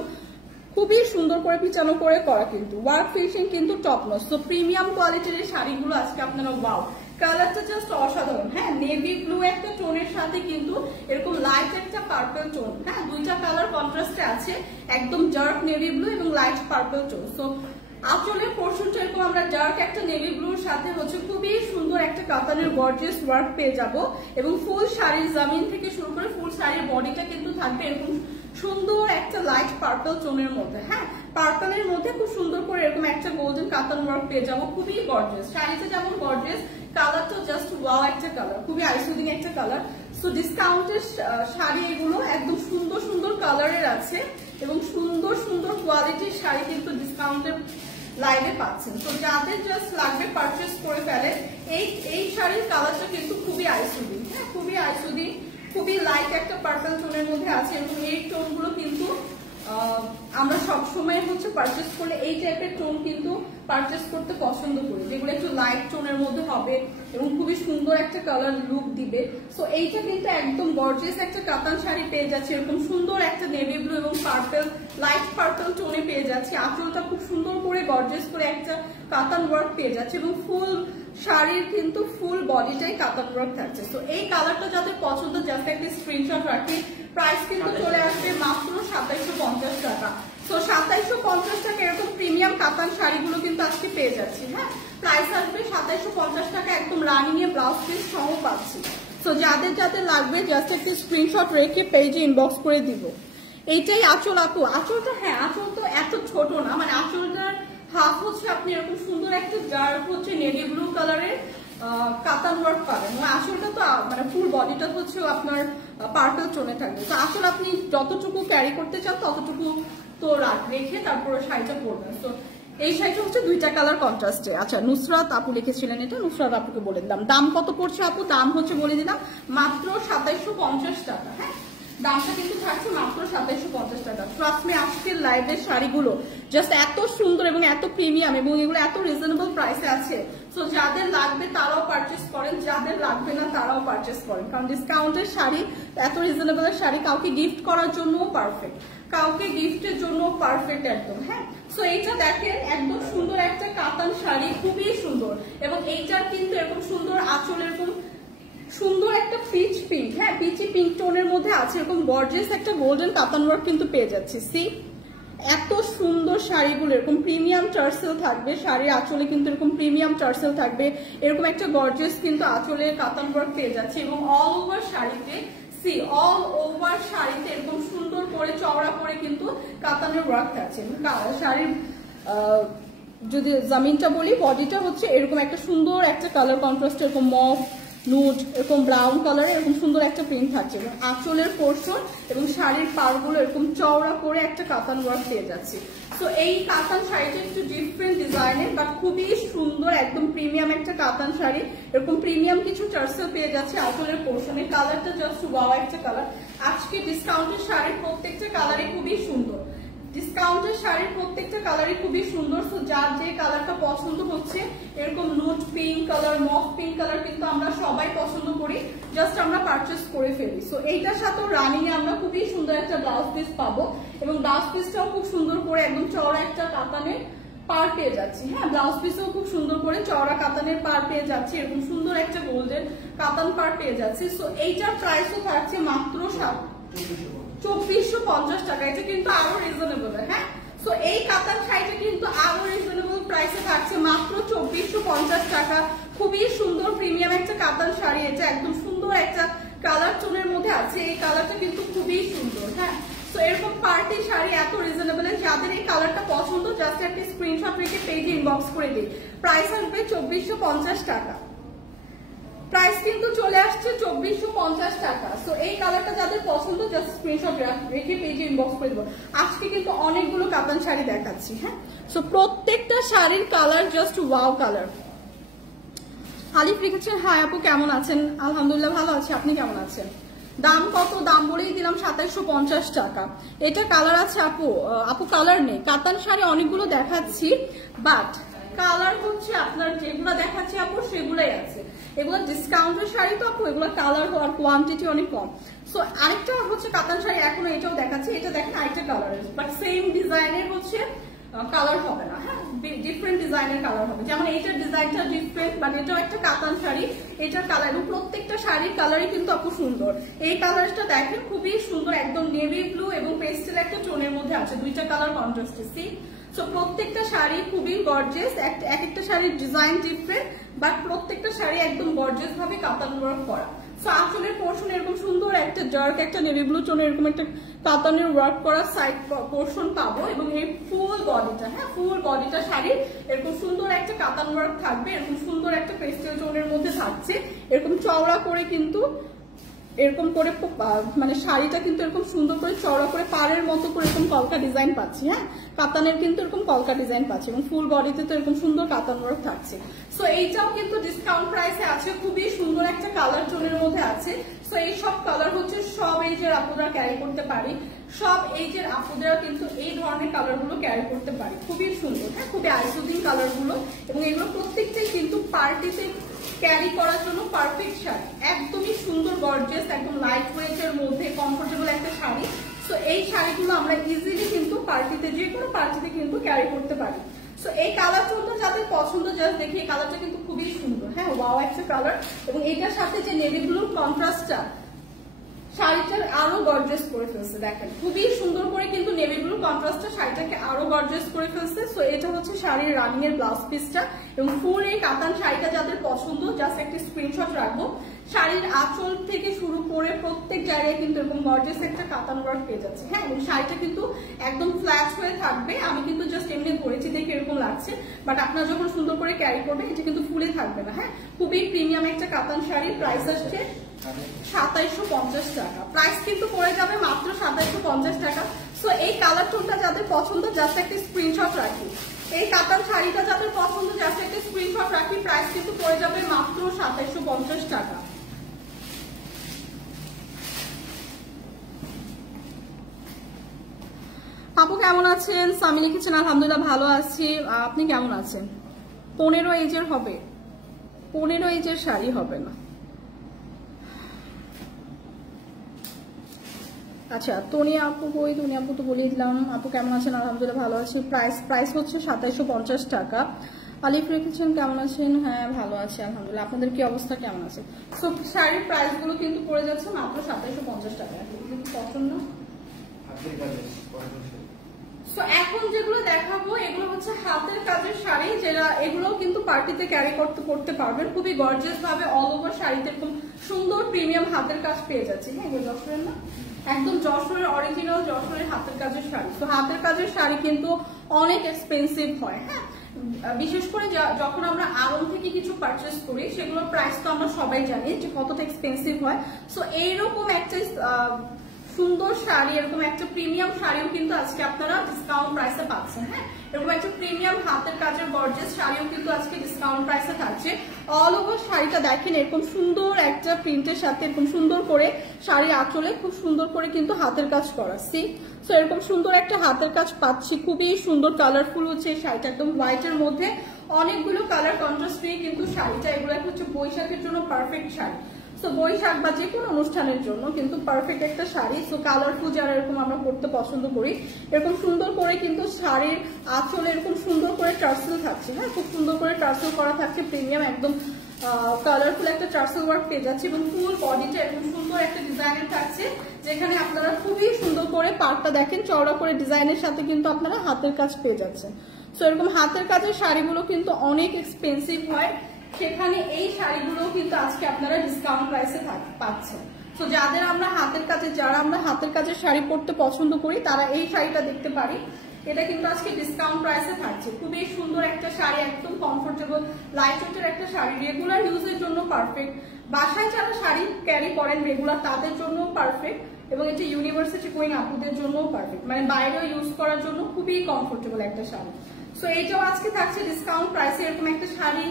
খুবই সুন্দর করে পিচানো করে করা, কিন্তু ওয়ার্ক ফিনিশিং কিন্তু টপ নচ। তো প্রিমিয়াম কোয়ালিটির এই শাড়িগুলো আজকে আপনারা ওয়াও, কালারটা জাস্ট অসাধারণ, হ্যাঁ। নেভি ব্লু একটা টোনের সাথে কিন্তু এরকম লাইট একটা পার্পল টোন, হ্যাঁ, দুইটা কালার কন্ট্রাস্টে আছে, একদম ডার্ক নেভি ব্লু এবং লাইট পার্পল টোন। সো আঁচলের পোর্শনটা এরকম আমরা ডার্ক একটা নেভি ব্লুর সাথে হচ্ছে খুবই সুন্দর একটা কাতানের গর্জিয়াস ওয়ার্ক পেয়ে যাব, এবং ফুল শাড়ির জমিন থেকে শুরু করে ফুল শাড়ির বডিটা কিন্তু থাকবে এরকম সুন্দর একটা লাইট পার্পল টোনের মধ্যে, হ্যাঁ, পার্পলের মধ্যে খুব সুন্দর করে এরকম একটা গোল্ডেন কাতান ওয়ার্ক পেয়ে যাবো, খুবই গর্জিয়াস। শাড়িটা যেমন গর্জিয়াস, কালারটা জাস্ট ওয়াও একটা কালার, খুবই আইসুদিং একটা কালার। সো ডিসকাউন্টের শাড়ি এগুলো একদম সুন্দর সুন্দর কালারের আছে, এবং সুন্দর সুন্দর কোয়ালিটির শাড়ি কিন্তু ডিসকাউন্টের লাইভে পাচ্ছেন। তো যাদের জাস্ট লাগবে পারচেস করে ফেলে। এই শাড়ির কালারটা কিন্তু খুবই আইসুদিং, হ্যাঁ, খুবই আইসুদিং, খুবই লাইট একটা পার্পল টোনের মধ্যে আছে, এবং এই টোনগুলো কিন্তু আমরা সবসময় হচ্ছে পারচেস করলে এই টাইপের টোন কিন্তু পারচেস করতে পছন্দ করি, যেগুলো একটু লাইট টোনের মধ্যে হবে এবং খুবই সুন্দর একটা কালার লুক দিবে। সো এইটা কিন্তু একদম গর্জিয়াস একটা কাতান শাড়ি পেয়ে যাচ্ছে, এরকম সুন্দর একটা নেভি ব্লু এবং পার্পল লাইট পার্পল টোনে পেয়ে যাচ্ছে। আঁচলটা খুব সুন্দর করে গর্জিয়াস করে একটা কাতান ওয়ার্ক পেয়ে যাচ্ছে, এবং ফুল শাড়ির কিন্তু ফুল বডিটাই কাতান ওয়ার্ক থাকছে। তো এই কালারটা যাদের পছন্দ জাস্ট একটা স্ক্রিনশট রাখি। প্রাইস কিন্তু চলে আসবে মাত্র 2750 টাকা। তো 2750 টাকা এরকম প্রিমিয়াম কাতান শাড়িগুলো কিন্তু আজকে পেয়ে যাচ্ছি, হ্যাঁ। প্রাইস আসবে 2750 টাকা, একদম রানিং এ ব্লাউজ পিস সহ পাচ্ছি। তো যাদের যাদের লাগবে জাস্ট একটা স্ক্রিনশট রেখে পেজে ইনবক্স করে দিব। এইটাই আঁচল আপু, আঁচলটা, হ্যাঁ, আঁচল তো এত ছোট না, মানে আঁচলটার হাফ হচ্ছে আপনি এরকম সুন্দর একটা ডার্ক হচ্ছে নেভি ব্লু কালারের কাতান ওয়ার্ক পাবেন, আঁচলটা তো মানে ফুল বডিটা হচ্ছে আপনার পার্পল টোনে থাকবে। তো আসলে আপনি যতটুকু ক্যারি করতে চান ততটুকু তো রেখে তারপরে শাড়িটা পরবেন। তো এই শাড়িটা হচ্ছে দুইটা কালার কন্ট্রাস্টে। আচ্ছা, নুসরাত আপু লিখেছিলেন এটা, নুসরাত আপুকে বলে দিলাম। দাম কত পড়ছে আপু? দাম হচ্ছে বলে দিলাম মাত্র 2750 টাকা। হ্যাঁ, দামটা কিন্তু থাকছে মাত্র 2750 টাকা। ট্রাস্ট মি, আজকের লাইভের শাড়িগুলো জাস্ট এত সুন্দর এবং এত প্রিমিয়াম এবং এগুলো এত রিজনেবল প্রাইসে আছে। সো যাদের লাগবে তারাও পারচেস করেন, যাদের লাগবে না তারাও পারচেস করেন, কারণ ডিসকাউন্টের শাড়ি, এত রিজনেবলের শাড়ি কাউকে গিফট করার জন্যও পারফেক্ট, কাউকে গিফটের জন্য পারফেক্ট একদম। হ্যাঁ, সো এইটা দেখেন একদম সুন্দর একটা কাতান শাড়ি, খুবই সুন্দর। এবং এইটার কিন্তু এরকম সুন্দর আঁচল, এরকম সুন্দর একটা পিচ পিঙ্ক, হ্যাঁ পিচি পিঙ্ক টোনের মধ্যে আছে, এরকম গর্জিয়াস একটা গোল্ডেন কাতান ওয়ার্ক কিন্তু পেয়ে যাচ্ছি। সি, এত সুন্দর শাড়িগুলো এরকম প্রিমিয়াম টার্সেল থাকবে, শাড়ির আঁচলে কিন্তু এরকম প্রিমিয়াম টার্সেল থাকবে, এরকম একটা গর্জিয়াস কিন্তু আঁচলে কাতান ওয়ার্ক পেয়ে যাচ্ছে। এবং অল ওভার শাড়িতে, সি অল ওভার শাড়িতে এরকম সুন্দর করে চওড়া করে কিন্তু কাতানের ওয়ার্ক আছে। শাড়ির যদি জামিনটা বলি, বডিটা হচ্ছে এরকম একটা সুন্দর একটা কালার কন্ট্রাস্ট, এরকম মফ, নুড, এরকম ব্রাউন কালারে এরকম সুন্দর একটা প্রিন্ট থাকছে। এবং আঁচলের পোর্শন এবং শাড়ির পাড়গুলো এরকম চওড়া করে একটা কাতান ওয়ার্ক পেয়ে যাচ্ছে। তো এই কাতান শাড়িটা একটু ডিফারেন্ট ডিজাইনের, বাট খুবই সুন্দর, একদম প্রিমিয়াম একটা কাতান শাড়ি, এরকম প্রিমিয়াম কিছু টার্সেল পেয়ে যাচ্ছে আঁচলের পোর্শনে। কালারটা জাস্ট ওয়াও একটা কালার। আজকে ডিসকাউন্টের শাড়ির প্রত্যেকটা কালারই খুবই সুন্দর, ডিসকাউন্টের শাড়ির প্রত্যেকটা কালারই খুবই সুন্দর। তো যার যে কালারটা পছন্দ হচ্ছে, এরকম nude pink colour, mauve pink colour কিন্তু আমরা সবাই পছন্দ করি, জাস্ট আমরা পারচেস করে ফেলি। সো এইটার সাথেও রানিং এ আমরা খুবই সুন্দর একটা ব্লাউজ পিস পাবো, এবং ব্লাউজ পিসটাও খুব সুন্দর করে একদম চওড়া একটা কাতানের পার পেয়ে যাচ্ছি। হ্যাঁ, ব্লাউজ পিসেও খুব সুন্দর করে চওড়া কাতানের পার পেয়ে যাচ্ছে, এরকম সুন্দর একটা গোল্ডেন কাতান পার পেয়ে যাচ্ছে। সো এইটার প্রাইসও থাকছে মাত্র 2450 টাকা। এটা কিন্তু আরো রিজনেবল। হ্যাঁ, সো এই কাতান শাড়িটা কিন্তু আরো রিজনেবল প্রাইসে থাকছে মাত্র 2450 টাকা। খুবই সুন্দর প্রিমিয়াম একটা কাতান শাড়ি, এটা একদম সুন্দর একটা কালার টোনের মধ্যে আছে, এই কালারটা কিন্তু খুবই সুন্দর। হ্যাঁ, তো এরকম পার্টি শাড়ি এত রিজনেবল, যাদের এই কালারটা পছন্দ জাস্ট একটা স্ক্রিনশট রেখে পেজে ইনবক্স করে দিই। প্রাইস আসবে 2450 টাকা। প্রাইস কিন্তু চলে আসছে 2450 টাকা। সো এই কালারটা যাদের পছন্দ জাস্ট স্ক্রিনশট রেখে পেজে ইনবক্স করে দেবো। আজকে কিন্তু অনেকগুলো কাতান শাড়ি দেখাচ্ছি। হ্যাঁ, সো প্রত্যেকটা শাড়ির কালার জাস্ট ওয়াও কালার। আলিফ লিখেছেন, হাই আপু কেমন আছেন? আলহামদুলিল্লাহ ভালো আছি, আপনি কেমন আছেন? দাম কত? দাম বলেই দিলাম 2750 টাকা। এটা কালার আছে আপু? আপু কালার নেই, কাতান শাড়ি অনেকগুলো দেখাচ্ছি, বাট কালার হচ্ছে আপনার যেগুলো দেখাচ্ছি আপু সেগুলোই আছে। এগুলো ডিসকাউন্টের শাড়ি তো আপু, এগুলো কালার আর কোয়ান্টিটি অনেক কম। সো আরেকটা হচ্ছে কাতান শাড়ি, এখনো এটাও দেখাচ্ছি, এটা দেখেন আরেকটা কালার, বাট সেম ডিজাইনের হচ্ছে কালার হবে না। হ্যাঁ, ডিফারেন্ট ডিজাইনের কালার হবে, যেমন এইটার ডিজাইনটা ডিফারেন্ট, বাট এটাও একটা কাতান শাড়ি, এটার কালার এবং প্রত্যেকটা শাড়ির কালারই কিন্তু আপু সুন্দর। এই কালারটা দেখেন খুবই সুন্দর, একদম নেভি ব্লু এবং পেস্টেল একটা টোনের মধ্যে আছে, দুইটা কালার কন্ট্রাস্টে। সি, সো প্রত্যেকটা শাড়ি খুবই গর্জিয়াস, এক একটা শাড়ির ডিজাইন ডিফারেন্ট, বাট প্রত্যেকটা শাড়ি একদম গর্জিয়াস ভাবে কাতান ওয়ার্ক করা। সো আঁচলের পোর্শন এরকম সুন্দর একটা ডার্ক একটা নেভি ব্লু টোনের এরকম একটা কাতানের ওয়ার্ক করা সাইড পোর্শন পাবো, এবং এই ফুল বডিটা, হ্যাঁ ফুল বডিটা শাড়ির এরকম সুন্দর একটা কাতান ওয়ার্ক থাকবে, এরকম সুন্দর একটা পেস্টেল টোনের মধ্যে থাকছে, এরকম চওড়া করে কিন্তু এরকম করে মানে শাড়িটা কিন্তু এরকম সুন্দর করে চওড়া করে পাড়ের মতো করে এরকম কলকা ডিজাইন পাচ্ছি। হ্যাঁ, কাতানের কিন্তু এরকম কলকা ডিজাইন পাচ্ছি, এবং ফুল বডিতে তো এরকম সুন্দর কাতান ওয়ার্ক থাকছে। সো এইটাও কিন্তু ডিসকাউন্ট প্রাইসে আছে, খুবই সুন্দর একটা কালার টোনের মধ্যে আছে। সো এই সব কালার হচ্ছে সব এজের আপুরা ক্যারি করতে পারি, সব এজের আপুরা কিন্তু এই ধরনের কালার গুলো ক্যারি করতে পারি, খুবই সুন্দর। হ্যাঁ, খুবই আইসুদিং কালার গুলো, এবং এগুলো প্রত্যেকটাই কিন্তু পার্টিতে ক্যারি করার জন্য পারফেক্ট শাড়ি, একদমই সুন্দর গর্জিয়াস, একদম লাইট ওয়েটের মধ্যে কমফোর্টেবল একটা শাড়ি। সো এই শাড়িগুলো আমরা ইজিলি কিন্তু পার্টিতে, যে কোনো পার্টিতে কিন্তু ক্যারি করতে পারি। সো এই কালার টোনটা যাদের পছন্দ জাস্ট দেখি, এই কালারটা কিন্তু খুবই সুন্দর। হ্যাঁ, ওয়াও একটা কালার, এবং এটার সাথে যে নেভি ব্লুর কন্ট্রাস্টটা শাড়িটার আরো গর্জিয়াস করে ফেলছে, দেখেন খুবই সুন্দর করে কিন্তু নেভি ব্লু কন্ট্রাস্টটা শাড়িটাকে আরো গর্জিয়াস করে ফেলছে। সো এটা হচ্ছে শাড়ির রানিং এর ব্লাউজ পিসটা, এবং ফুল এই কাতান শাড়িটা যাদের পছন্দ জাস্ট একটা স্ক্রিনশট রাখবো। শাড়ির আঁচল থেকে শুরু করে প্রত্যেক জায়গায় কিন্তু এরকম গর্জিয়াস একটা কাতান ওয়ার্ক পেয়ে যাচ্ছে। হ্যাঁ, এবং শাড়িটা কিন্তু একদম ফ্ল্যাট হয়ে থাকবে, আমি কিন্তু জাস্ট এমনি ধরেছি দেখে এরকম লাগছে, বাট আপনারা যখন সুন্দর করে ক্যারি করবেন এটা কিন্তু ফুলে থাকবে না। হ্যাঁ, খুবই প্রিমিয়াম একটা কাতান শাড়ি, প্রাইস আসছে 2750 টাকা। প্রাইস কিন্তু পড়ে যাবে মাত্র 2750 টাকা। সো এই কালার টোনটা যাদের পছন্দ জাস্ট একটা স্ক্রিনশট রাখি, এই কাতান শাড়িটা যাদের পছন্দ যাচ্ছে একটা স্ক্রিনশট রাখি, প্রাইস কিন্তু পড়ে যাবে মাত্র 2750 টাকা। আপু কেমন আছেন? সামি লিখেছেন আলহামদুলিল্লাহ ভালো আছি, আপনি কেমন আছেন? 15 এজের হবে, 15 এজের শাড়ি হবে না। আচ্ছা তনি আপু কই? তনি আপু তো বলিয়ে দিলাম। আপু কেমন আছেন? আলহামদুলিল্লাহ ভালো আছি। প্রাইস হচ্ছে 2750 টাকা। আলিফ রেখেছেন কেমন আছেন? হ্যাঁ ভালো আছি আলহামদুলিল্লাহ। আপনাদের কি অবস্থা, কেমন আছে? সো শাড়ির প্রাইস গুলো কিন্তু পড়ে যাচ্ছে মাত্র 2750 টাকা। কিন্তু পছন্দ সো এখন যেগুলো দেখাবো এগুলো হচ্ছে হাতের কাজের শাড়ি, যেটা এগুলো কিন্তু পার্টিতে ক্যারি করতে পারবেন খুবই গর্জিয়াস ভাবে। অল ওভার শাড়িতে এরকম সুন্দর প্রিমিয়াম হাতের কাজ পেয়ে যাচ্ছে। হ্যাঁ এগুলো যশোরের না, একদম যশোরের অরিজিনাল যশোরের হাতের কাজের শাড়ি। তো হাতের কাজের শাড়ি কিন্তু অনেক এক্সপেন্সিভ হয়। হ্যাঁ বিশেষ করে যখন আমরা আড়ং থেকে কিছু পারচেস করি সেগুলোর প্রাইস তো আমরা সবাই জানি যে কতটা এক্সপেন্সিভ হয়। সো এইরকম একটা সুন্দর শাড়ি, এরকম একটা প্রিমিয়াম শাড়িও কিন্তু আজকে আপনারা ডিসকাউন্ট প্রাইসে পাচ্ছেন। হ্যাঁ এরকম একটা প্রিমিয়াম হাতের কাজের গর্জিয়াস শাড়িও কিন্তু আজকে ডিসকাউন্ট প্রাইসে থাকছে। অল ওভার শাড়িটা দেখেন এরকম সুন্দর একটা প্রিন্টের সাথে এরকম সুন্দর করে শাড়ি আঁচলে খুব সুন্দর করে কিন্তু হাতের কাজ করা। সি সো এরকম সুন্দর একটা হাতের কাজ পাচ্ছি, খুবই সুন্দর কালারফুল হচ্ছে এই শাড়িটা, একদম হোয়াইটের মধ্যে অনেকগুলো কালার কন্ট্রাস্ট নিয়ে কিন্তু শাড়িটা। এগুলো হচ্ছে বৈশাখের জন্য পারফেক্ট শাড়ি। সো বৈশাখ বা যে কোনো অনুষ্ঠানের জন্য কিন্তু পারফেক্ট একটা শাড়ি। সো কালারফুল যারা এরকম আমরা পড়তে পছন্দ করি, এরকম সুন্দর করে কিন্তু শাড়ির আঁচলে এরকম সুন্দর করে টার্সেল থাকছে। হ্যাঁ খুব সুন্দর করে টার্সেল করা থাকছে, প্রিমিয়াম একদম কালারফুল একটা টার্সেল ওয়ার্ক পেয়ে যাচ্ছে এবং ফুল বডিটা এরকম সুন্দর একটা ডিজাইনের থাকছে, যেখানে আপনারা খুবই সুন্দর করে পাড়টা দেখেন চওড়া করে ডিজাইনের সাথে কিন্তু আপনারা হাতের কাজ পেয়ে যাচ্ছেন। সো এরকম হাতের কাজের শাড়িগুলো কিন্তু অনেক এক্সপেন্সিভ হয়, সেখানে এই শাড়িগুলো কিন্তু আজকে আপনারা ডিসকাউন্ট প্রাইসে পাচ্ছেন। তো যারা আমরা হাতের কাজের শাড়ি পরতে পছন্দ করি তারা এই শাড়িটা দেখতে পারি। এটা কিন্তু আজকে ডিসকাউন্ট প্রাইসে থাকছে। খুবই সুন্দর একটা শাড়ি, একদম কমফোর্টেবল লাইট ওয়েটের একটা শাড়ি, রেগুলার ইউজের জন্য পারফেক্ট। বাসায় যারা শাড়ি ক্যারি করেন রেগুলার তাদের জন্য পারফেক্ট, এবং এটা ইউনিভার্সিটি গোয়িং আপুদের জন্য পারফেক্ট, মানে বাইরেও ইউজ করার জন্য খুবই কমফোর্টেবল একটা শাড়ি। সো এইটাও আজকে থাকছে ডিসকাউন্ট প্রাইসে। এরকম একটা শাড়ি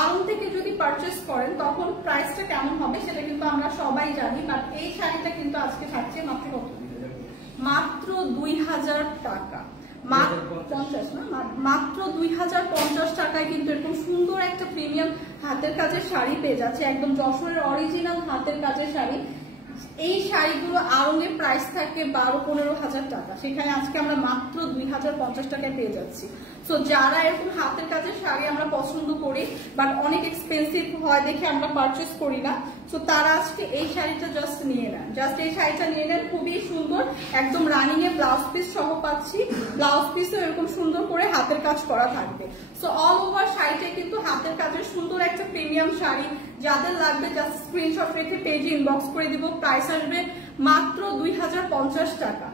আড়ং থেকে যদি পারচেস করেন তখন প্রাইসটা কেমন হবে সেটা কিন্তু আমরা সবাই জানি, বাট এই শাড়িটা কিন্তু আজকে থাকছে মাত্র কত? মাত্র 2000 টাকা, মাত্র 2050 টাকায় কিন্তু এরকম সুন্দর একটা প্রিমিয়াম হাতের কাজের শাড়ি পেয়ে যাচ্ছে, একদম যশোরের অরিজিনাল হাতের কাজের শাড়ি। এই শাড়িগুলো আড়ংয়ের প্রাইস থাকে 12-15 হাজার টাকা, সেখানে আজকে আমরা মাত্র 2050 টাকায় পেয়ে যাচ্ছি। সো যারা এরকম হাতের কাজের শাড়ি আমরা পছন্দ করি বাট অনেক এক্সপেন্সিভ হয় দেখে আমরা পারচেস করি না, সো তারা আজকে এই শাড়িটা জাস্ট নিয়ে নেন, খুবই সুন্দর একদম রানিং এ ব্লাউজ পিস সহ পাচ্ছি। ব্লাউজ পিসও এরকম সুন্দর করে হাতের কাজ করা থাকবে। সো অল ওভার শাড়িটা কিন্তু হাতের কাজের সুন্দর একটা প্রিমিয়াম শাড়ি। যাদের লাগবে জাস্ট স্ক্রিনশট রেখে পেজে ইনবক্স করে দিব। প্রাইস আসবে মাত্র 2050 টাকা।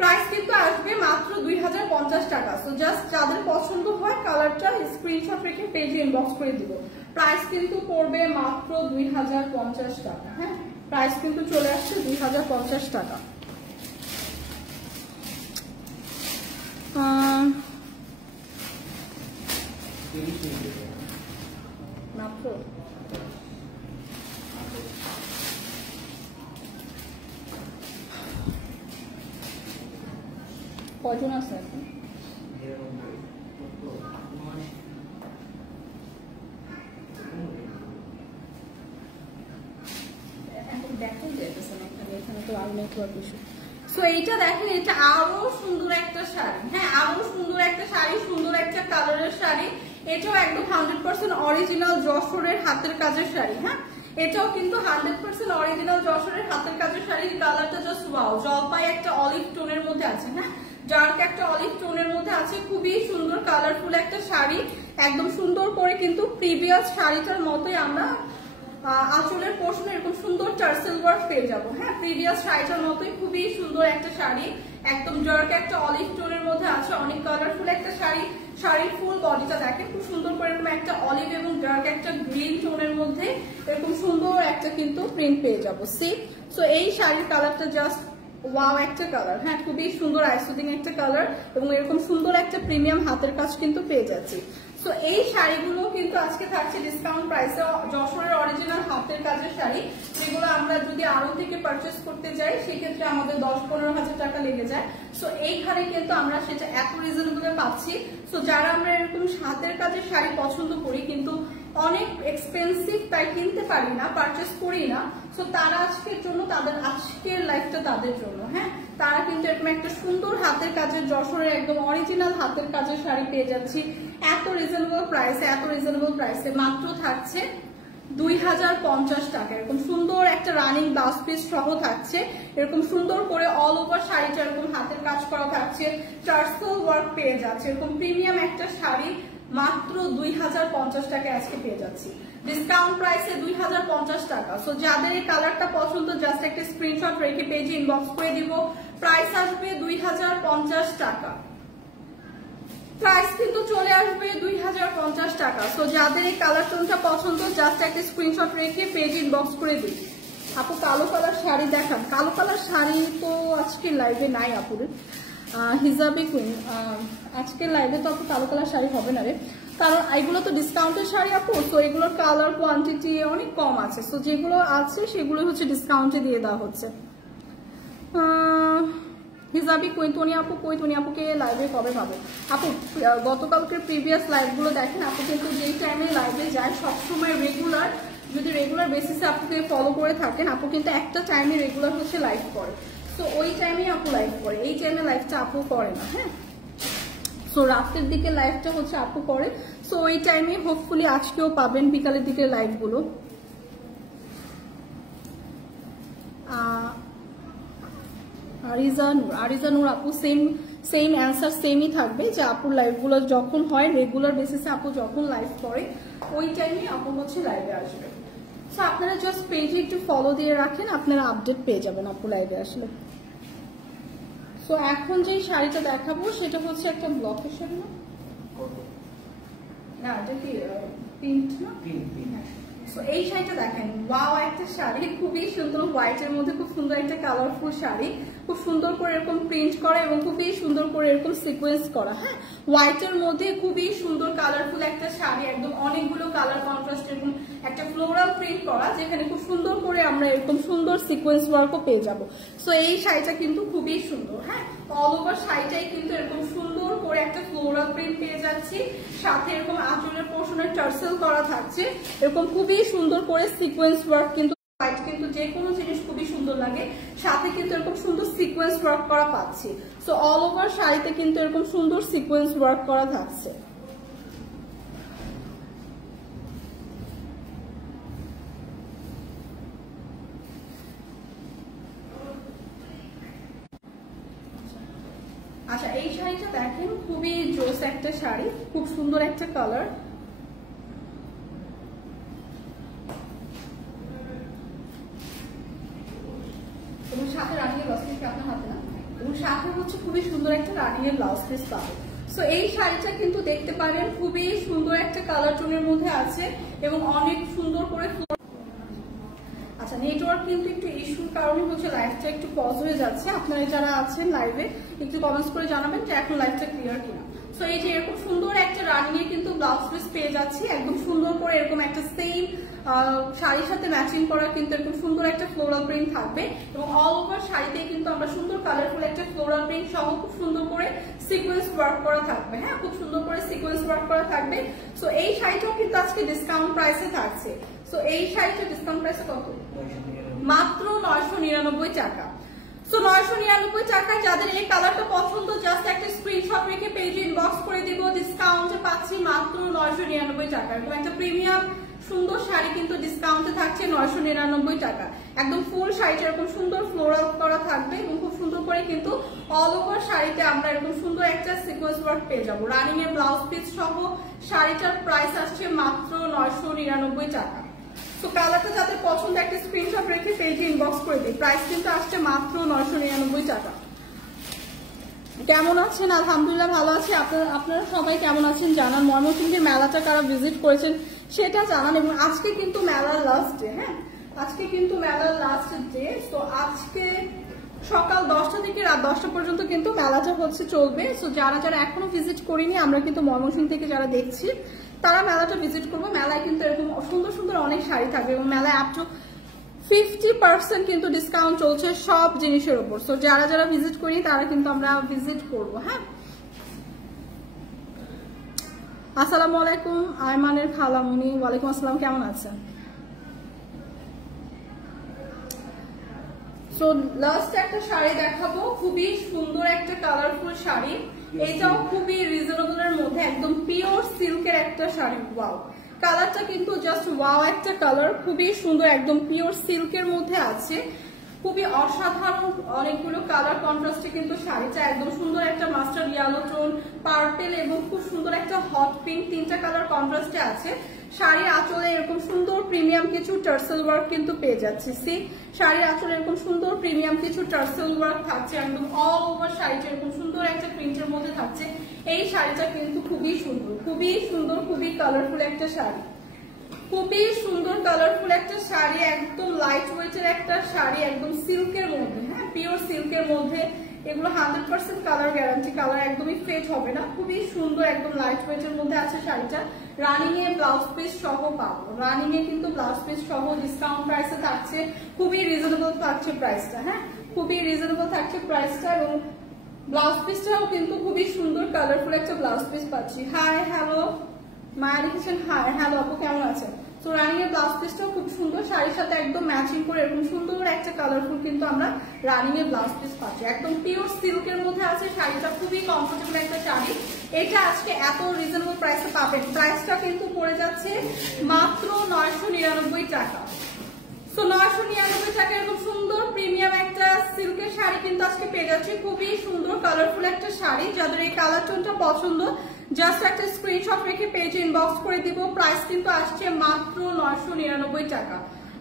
প্রাইস কিন্তু আসবে মাত্র 2050 টাকা। সো জাস্ট যাদের পছন্দ হয় কালারটা স্ক্রিনশট রেখে পেজে ইনবক্স করে দিব। প্রাইস কিন্তু পড়বে মাত্র 2050 টাকা। হ্যাঁ প্রাইস কিন্তু চলে আসছে 2050 টাকা। মাত্র কজন আছে এখন? দেখাই যাইতেছে না এখানে তো আরো নেটওয়ার্ক ইস্যু। সো এইটা দেখেন, এটা আরো সুন্দর একটা শাড়ি। হ্যাঁ আরো সুন্দর একটা শাড়ি, সুন্দর একটা কালারের শাড়ি। এটাও একদম 100% অরিজিনাল যশোরের হাতের কাজের শাড়ি। হ্যাঁ এটাও কিন্তু 100% অরিজিনাল যশোরের হাতের কাজের শাড়ি। কালারটা জাস্ট ওয়াও, জলপাই একটা অলিভ টোনের মধ্যে আছে। হ্যাঁ ডার্ক একটা অলিভ টোনের মধ্যে আছে, খুবই সুন্দর কালারফুল একটা শাড়ি। একদম সুন্দর করে কিন্তু প্রিভিয়াস শাড়িটার মতোই আমরা আঁচলের পোর্শনে এরকম সুন্দর টার্সেল ওয়ার্ক পেয়ে যাবো। হ্যাঁ প্রিভিয়াস শাড়িটার মতোই খুবই সুন্দর একটা শাড়ি, একদম ডার্ক একটা অলিভ টোনের মধ্যে আছে, অনেক কালারফুল একটা শাড়ি। শাড়ির ফুল বডিটা দেখেন খুব সুন্দর করে এরকম একটা অলিভ এবং ডার্ক একটা গ্রিন টোনের মধ্যে এরকম সুন্দর একটা কিন্তু প্রিন্ট পেয়ে যাবো। সি সো এই শাড়ির কালারটা জাস্ট ওয়াও একটা কালার, হ্যাঁ খুবই সুন্দর আইসুদিং একটা কালার এবং এরকম সুন্দর একটা প্রিমিয়াম হাতের কাজ কিন্তু পেয়ে যাচ্ছি। সো এই শাড়িগুলো কিন্তু আজকে থাকছে ডিসকাউন্ট প্রাইসে, যশোরের অরিজিনাল হাতের কাজের শাড়ি, যেগুলো আমরা যদি আরো থেকে পারচেস করতে যাই সেক্ষেত্রে আমাদের 10-15 হাজার টাকা লেগে যায়। সো এইখানে কিন্তু আমরা সেটা এত রিজনেবলে পাচ্ছি। সো যারা আমরা এরকম হাতের কাজের শাড়ি পছন্দ করি কিন্তু অনেক এক্সপেন্সিভ তাই কিনতে পারি না, পারচেস করি না, সো তারা আজকের জন্য, তাদের আজকের লাইফটা তাদের জন্য, হ্যাঁ তারা কিন্তু এরকম একটা সুন্দর হাতের কাজের যশোরের একদম অরিজিনাল হাতের কাজের শাড়ি পেয়ে যাচ্ছি এত রিজনেবল প্রাইসে। মাত্র থাকছে 2050 টাকা। এরকম সুন্দর একটা রানিং ব্লাউজ পিস সহ থাকছে, এরকম সুন্দর করে অল ওভার শাড়িটা এরকম হাতের কাজ করা থাকছে, টার্সেল ওয়ার্ক পেয়ে যাচ্ছে, এরকম প্রিমিয়াম একটা শাড়ি মাত্র 2050 টাকায় আজকে পেয়ে যাচ্ছি ডিসকাউন্ট প্রাইসে 2050 টাকা। সো যাদের এই কালারটা পছন্দ জাস্ট একটা স্ক্রিনশট রেখে পেজে ইনবক্স করে দিব। প্রাইস আসবে 2050 টাকা, প্রাইস কিন্তু চলে আসবে 2050 টাকা। সো যাদের এই কালার টোনটা পছন্দ জাস্ট একটা স্ক্রিনশট রেখে পেজে ইনবক্স করে দিন। আপু কালো কালার শাড়ি দেখান। কালো কালার শাড়ি তো আজকে লাইভে নাই আপুদের, হিজাবি কুইন আজকের লাইভে তো আপু কালো কালার শাড়ি হবে না রে, কারণ এগুলো তো ডিসকাউন্টের শাড়ি আপু, তো এগুলোর কালার কোয়ান্টিটি অনেক কম আছে। সো যেগুলো আছে সেগুলো হচ্ছে ডিসকাউন্টে দিয়ে দেওয়া হচ্ছে। হিজাবি কৈতনি আপু, কৈতনি আপুকে লাইভে কবে পাবে আপু? গতকালকে প্রিভিয়াস লাইভগুলো দেখেন আপু, কিন্তু যেই টাইমে লাইভে যায় সবসময় রেগুলার, যদি রেগুলার বেসিসে আপুকে ফলো করে থাকেন আপু কিন্তু একটা টাইমে রেগুলার হচ্ছে লাইভ করে, তো ওই টাইমেই আপু লাইভ করে, এই টাইমে লাইভটা আপু করে না, হ্যাঁ সো রাতের দিকে লাইভটা হচ্ছে আপু করে। সো ওই টাইমে হোপফুলি আজকেও পাবেন বিকালের দিকে লাইভগুলো। আরিজা নূর আপু সেম অ্যান্সার সেমই থাকবে, যে আপুর লাইভগুলো যখন হয় রেগুলার বেসিসে আপু যখন লাইভ করে ওই টাইমে আপু হচ্ছে লাইভে আসবে। সো আপনারা জাস্ট পেজে একটু ফলো দিয়ে রাখেন, আপনারা আপডেট পেয়ে যাবেন আপু লাইভে আসলে। সো এখন যে শাড়িটা দেখাবো সেটা হচ্ছে একটা ব্লকের শাড়ি, না এটা কি প্রিন্ট না? সো এই শাড়িটা দেখেন, ওয়াও একটা শাড়ি, খুবই সুন্দর হোয়াইটের মধ্যে খুব সুন্দর একটা কালারফুল শাড়ি, খুব সুন্দর করে এরকম প্রিন্ট করা এবং খুবই সুন্দর করে এরকম সিকোয়েন্স করা, হ্যাঁ হোয়াইটের মধ্যে খুবই সুন্দর কালারফুল একটা শাড়ি, একদম অনেকগুলো কালার কন্ট্রাস্ট এরকম একটা ফ্লোরাল প্রিন্ট করা, যেখানে খুব সুন্দর করে আমরা এরকম সুন্দর সিকোয়েন্স ওয়ার্কও পেয়ে যাবো। সো এই শাড়িটা কিন্তু খুবই সুন্দর, হ্যাঁ অল ওভার শাড়িটাই কিন্তু এরকম সুন্দর করে একটা ফ্লোরাল প্রিন্ট পেয়ে যাচ্ছি, সাথে এরকম আঁচলের পোর্শনে টার্সেল করা থাকছে, এরকম খুবই সুন্দর করে সিকোয়েন্স ওয়ার্ক, কিন্তু হোয়াইট কিন্তু যে কোনো জিনিস খুবই সুন্দর লাগে, সাথে কিন্তু এরকম সুন্দর সিকোয়েন্স ওয়ার্ক করা পাচ্ছি। সো অল ওভার শাড়িতে কিন্তু এরকম সুন্দর সিকোয়েন্স ওয়ার্ক করা থাকছে। আচ্ছা এই শাড়িটা দেখেন, খুবই জোস একটা শাড়ি, খুব সুন্দর একটা কালার, এবং সাথে রানিং ব্লাউজ পিস আপনার হাতে না, এবং সাথে হচ্ছে খুবই সুন্দর একটা রানিং ব্লাউজ পিস পাবে। সো এই শাড়িটা কিন্তু দেখতে পারেন খুবই সুন্দর একটা কালার টোনের মধ্যে আছে এবং অনেক সুন্দর করে। আচ্ছা নেটওয়ার্ক কিন্তু একটু ইস্যুর কারণে হচ্ছে লাইভটা একটু পজ হয়ে যাচ্ছে, আপনারা যারা আছেন লাইভে একটু কমেন্টস করে জানাবেন যে এখন লাইভটা ক্লিয়ার কিনা। সো এই যে এরকম সুন্দর একটা রানিং এ কিন্তু ব্লাউজ পিস পেয়ে যাচ্ছি, একদম সুন্দর করে এরকম একটা সেম শাড়ির সাথে ম্যাচিং করা কিন্তু এরকম সুন্দর একটা ফ্লোরাল প্রিন্ট থাকবে, এবং অল ওভার শাড়িতে কিন্তু আমরা সুন্দর কালারফুল একটা ফ্লোরাল প্রিন্ট সহ খুব সুন্দর করে সিকোয়েন্স ওয়ার্ক করা থাকবে, হ্যাঁ খুব সুন্দর করে সিকোয়েন্স ওয়ার্ক করা থাকবে। সো এই শাড়িটাও কিন্তু আজকে ডিসকাউন্ট প্রাইসে থাকছে। সো এই শাড়িটা ডিসকাউন্ট প্রাইসে কত? মাত্র 999 টাকা। সো 999 টাকা, যাদের এই কালারটা পছন্দ জাস্ট একটা স্ক্রিনশট রেখে পেজে ইনবক্স করে দিব, ডিসকাউন্টে পাচ্ছি মাত্র 999 টাকা। এরকম একটা প্রিমিয়াম সুন্দর শাড়ি কিন্তু ডিসকাউন্টে থাকছে 999 টাকা। একদম ফুল শাড়িটা এরকম সুন্দর ফ্লোরাল করা থাকবে এবং খুব সুন্দর করে কিন্তু অল ওভার শাড়িতে আমরা এরকম সুন্দর একটা সিকোয়েন্স ওয়ার্ক পেয়ে যাবো, রানিং এর ব্লাউজ পিস সহ। শাড়িটার প্রাইস আসছে মাত্র 999 টাকা। তো কালারটা যাদের পছন্দ একটা স্ক্রিনশট রেখে পেজে ইনবক্স করে দিই, প্রাইস কিন্তু আসছে মাত্র 999 টাকা। কেমন আছেন? আলহামদুলিল্লাহ ভালো আছি। আপনারা সবাই কেমন আছেন জানান, ময়মনসিংহের মেলাটা কারা ভিজিট করেছেন সেটা জানান, এবং আজকে কিন্তু মেলার লাস্ট ডে, হ্যাঁ আজকে কিন্তু মেলার লাস্ট ডে। তো আজকে সকাল 10টা থেকে রাত 10টা পর্যন্ত কিন্তু মেলাটা হচ্ছে চলবে। সো যারা যারা এখনো ভিজিট করিনি, আমরা কিন্তু ময়মনসিংহ থেকে যারা দেখছি তারা মেলাটা ভিজিট করবো। মেলায় কিন্তু এরকম সুন্দর সুন্দর অনেক শাড়ি থাকবে এবং মেলায় আপ টু 50% কিন্তু ডিসকাউন্ট চলছে সব জিনিসের উপর। সো যারা যারা ভিজিট করি তারা কিন্তু আমরা ভিজিট করবো। হ্যাঁ, আসসালামু আলাইকুম আয়মানের খালামুনি। ওয়ালাইকুম আসসালাম, কেমন আছেন? সো লাস্ট একটা শাড়ি দেখাবো, খুবই সুন্দর একটা কালারফুল শাড়ি। এটাও খুবই রিজনেবল এর মধ্যে, একদম পিওর সিল্কের একটা শাড়ি। ওয়াও, কালারটা কিন্তু জাস্ট ওয়াও একটা কালার, খুবই সুন্দর, একদম পিওর সিল্কের মধ্যে আছে। খুবই অসাধারণ অনেকগুলো কালার কন্ট্রাস্টে কিন্তু শাড়িটা, একদম সুন্দর একটা মাস্টার্ড ইয়েলো টোন, পার্পেল এবং খুব সুন্দর একটা হট পিঙ্ক, তিনটা কালার কন্ট্রাস্টে আছে। শাড়ির আঁচলে এরকম সুন্দর প্রিমিয়াম কিছু টার্সেল ওয়ার্ক কিন্তু পেয়ে যাচ্ছে। সি, শাড়ির আঁচলে এরকম সুন্দর প্রিমিয়াম কিছু টার্সেল ওয়ার্ক থাকছে, একদম অল ওভার শাড়িটা এরকম সুন্দর একটা প্রিন্টের মধ্যে থাকছে। এই শাড়িটা কিন্তু খুবই সুন্দর, খুবই সুন্দর, খুবই কালারফুল একটা শাড়ি, খুবই সুন্দর কালারফুল একটা শাড়ি, একদম লাইট ওয়েটের একটা শাড়ি, একদম সিল্কের মধ্যে। হ্যাঁ, পিওর সিল্কের মধ্যে। এগুলো 100% কালার গ্যারান্টি, কালার একদমই ফেড হবে না। খুবই সুন্দর, একদম লাইট ওয়েটের মধ্যে আছে শাড়িটা। রানিং এ ব্লাউজ পিস সহ পাবো, রানিং এ কিন্তু ব্লাউজ পিস সহ ডিসকাউন্ট প্রাইসে থাকছে, খুবই রিজনেবল থাকছে প্রাইসটা। হ্যাঁ, খুবই রিজনেবল থাকছে প্রাইসটা এবং ব্লাউজ পিসটাও কিন্তু খুবই সুন্দর কালারফুল একটা ব্লাউজ পিস পাচ্ছি। হাই হ্যালো মায়া লিখেছেন, হাই হ্যালো আপু, কেমন আছেন? তো রানিং এর ব্লাউজ পিসটাও খুব সুন্দর, শাড়ির সাথে একদম ম্যাচিং করে এরকম সুন্দর একটা কালারফুল কিন্তু আমরা রানিং এর ব্লাউজ পিস পাচ্ছি। একদম পিওর সিল্কের মধ্যে আছে শাড়িটা, খুবই কমফোর্টেবল একটা শাড়ি। এটা আজকে এত রিজনেবল প্রাইসে পাবেন। প্রাইসটা কিন্তু পড়ে যাচ্ছে মাত্র 999 টাকা। সো 999 টাকা এরকম সুন্দর প্রিমিয়াম একটা সিল্কের শাড়ি কিন্তু আজকে পেয়ে যাচ্ছে। খুবই সুন্দর কালারফুল একটা শাড়ি। যাদের এই কালার টোনটা পছন্দ, জাস্ট একটা স্ক্রিনশট রেখে পেজে ইনবক্স করে দিব। প্রাইস কিন্তু আসছে মাত্র 999 টাকা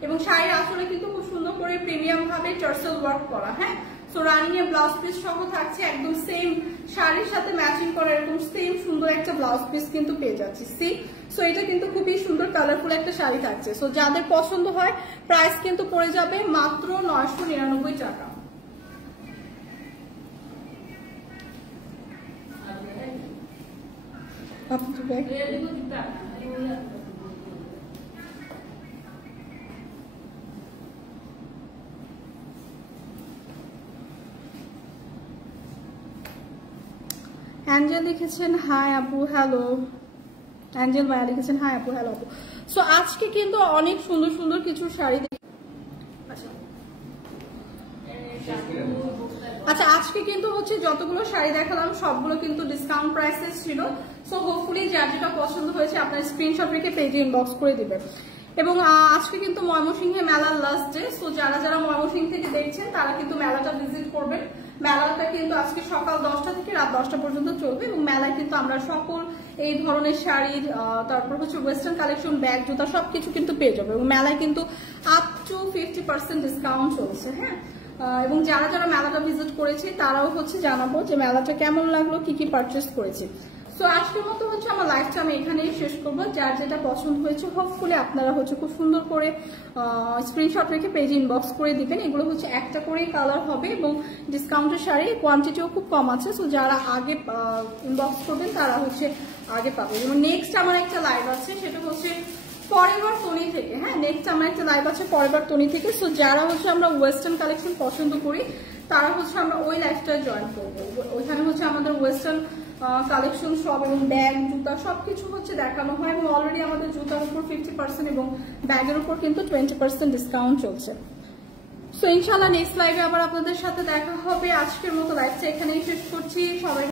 এবং শাড়ির আসলে কিন্তু খুব সুন্দর করে প্রিমিয়াম ভাবে টার্সেল ওয়ার্ক করা। হ্যাঁ, সো রানিং এর ব্লাউজ পিস সহ থাকছে, একদম সেম শাড়ির সাথে ম্যাচিং করা এরকম সেম সুন্দর একটা ব্লাউজ পিস কিন্তু পেয়ে যাচ্ছি। সি, সো এটা কিন্তু খুবই সুন্দর কালারফুল একটা শাড়ি থাকছে। সো যাদের পছন্দ হয়, প্রাইস কিন্তু পড়ে যাবে মাত্র 999 টাকা। অ্যাঞ্জেল লিখেছেন হাই আপু হ্যালো। অ্যাঞ্জেল ভাইয়া লিখেছেন হাই আপু হ্যালো আপু। সো আজকে কিন্তু অনেক সুন্দর সুন্দর কিছু শাড়ি। আচ্ছা, আজকে কিন্তু হচ্ছে যতগুলো শাড়ি দেখালাম সবগুলো কিন্তু ডিসকাউন্ট প্রাইসে ছিল। সো হোপফুলি যার যেটা পছন্দ হয়েছে আপনার স্ক্রিনশট রেখে পেজে ইনবক্স করে দিবেন। এবং আজকে কিন্তু ময়মনসিংহে মেলার লাস্ট ডে। সো যারা যারা ময়মনসিংহ থেকে দেখছেন তারা কিন্তু মেলাটা ভিজিট করবেন। মেলাটা কিন্তু আজকে সকাল 10টা থেকে রাত 10টা পর্যন্ত চলবে এবং মেলায় কিন্তু আমরা সকল এই ধরনের শাড়ির, তারপর হচ্ছে ওয়েস্টার্ন কালেকশন, ব্যাগ, জুতা সবকিছু কিন্তু পেয়ে যাবে এবং মেলায় কিন্তু আপ টু 50% ডিসকাউন্ট চলছে। হ্যাঁ, এবং যারা যারা মেলাটা ভিজিট করেছে তারাও হচ্ছে জানাবো যে মেলাটা কেমন লাগলো, কি কি পারচেস করেছে। সো আজকের মতো হচ্ছে আমার লাইফটা আমি এখানেই শেষ করবো। যার যেটা পছন্দ হয়েছে হোপফুলি আপনারা হচ্ছে খুব সুন্দর করে স্ক্রিনশট রেখে পেজে ইনবক্স করে দিবেন। এগুলো হচ্ছে একটা করেই কালার হবে এবং ডিসকাউন্টের শাড়ি কোয়ান্টিটিও খুব কম আছে। সো যারা আগে ইনবক্স করবেন তারা হচ্ছে আগে পাবেন। এবং নেক্সট আমার একটা লাইভ আছে, সেটা হচ্ছে ফরএভার তনি থেকে। হ্যাঁ, নেক্সট আমার একটা লাইভ আছে ফরএভার তনি থেকে। সো যারা হচ্ছে আমরা ওয়েস্টার্ন কালেকশন পছন্দ করি তারা হচ্ছে আমরা ওই লাইভটা জয়েন করবো। ওইখানে হচ্ছে আমাদের ওয়েস্টার্ন কালেকশন সব এবং ব্যাগ, জুতা সবকিছু হচ্ছে দেখানো হয় এবং অলরেডি আমাদের জুতার উপর 50% এবং ব্যাগের উপর কিন্তু 20% ডিসকাউন্ট চলছে। সো ইনশাল্লাহ নেক্সট লাইভে আবার আপনাদের সাথে দেখা হবে। আজকের মতো লাইভটা এখানেই শেষ করছি। সবাই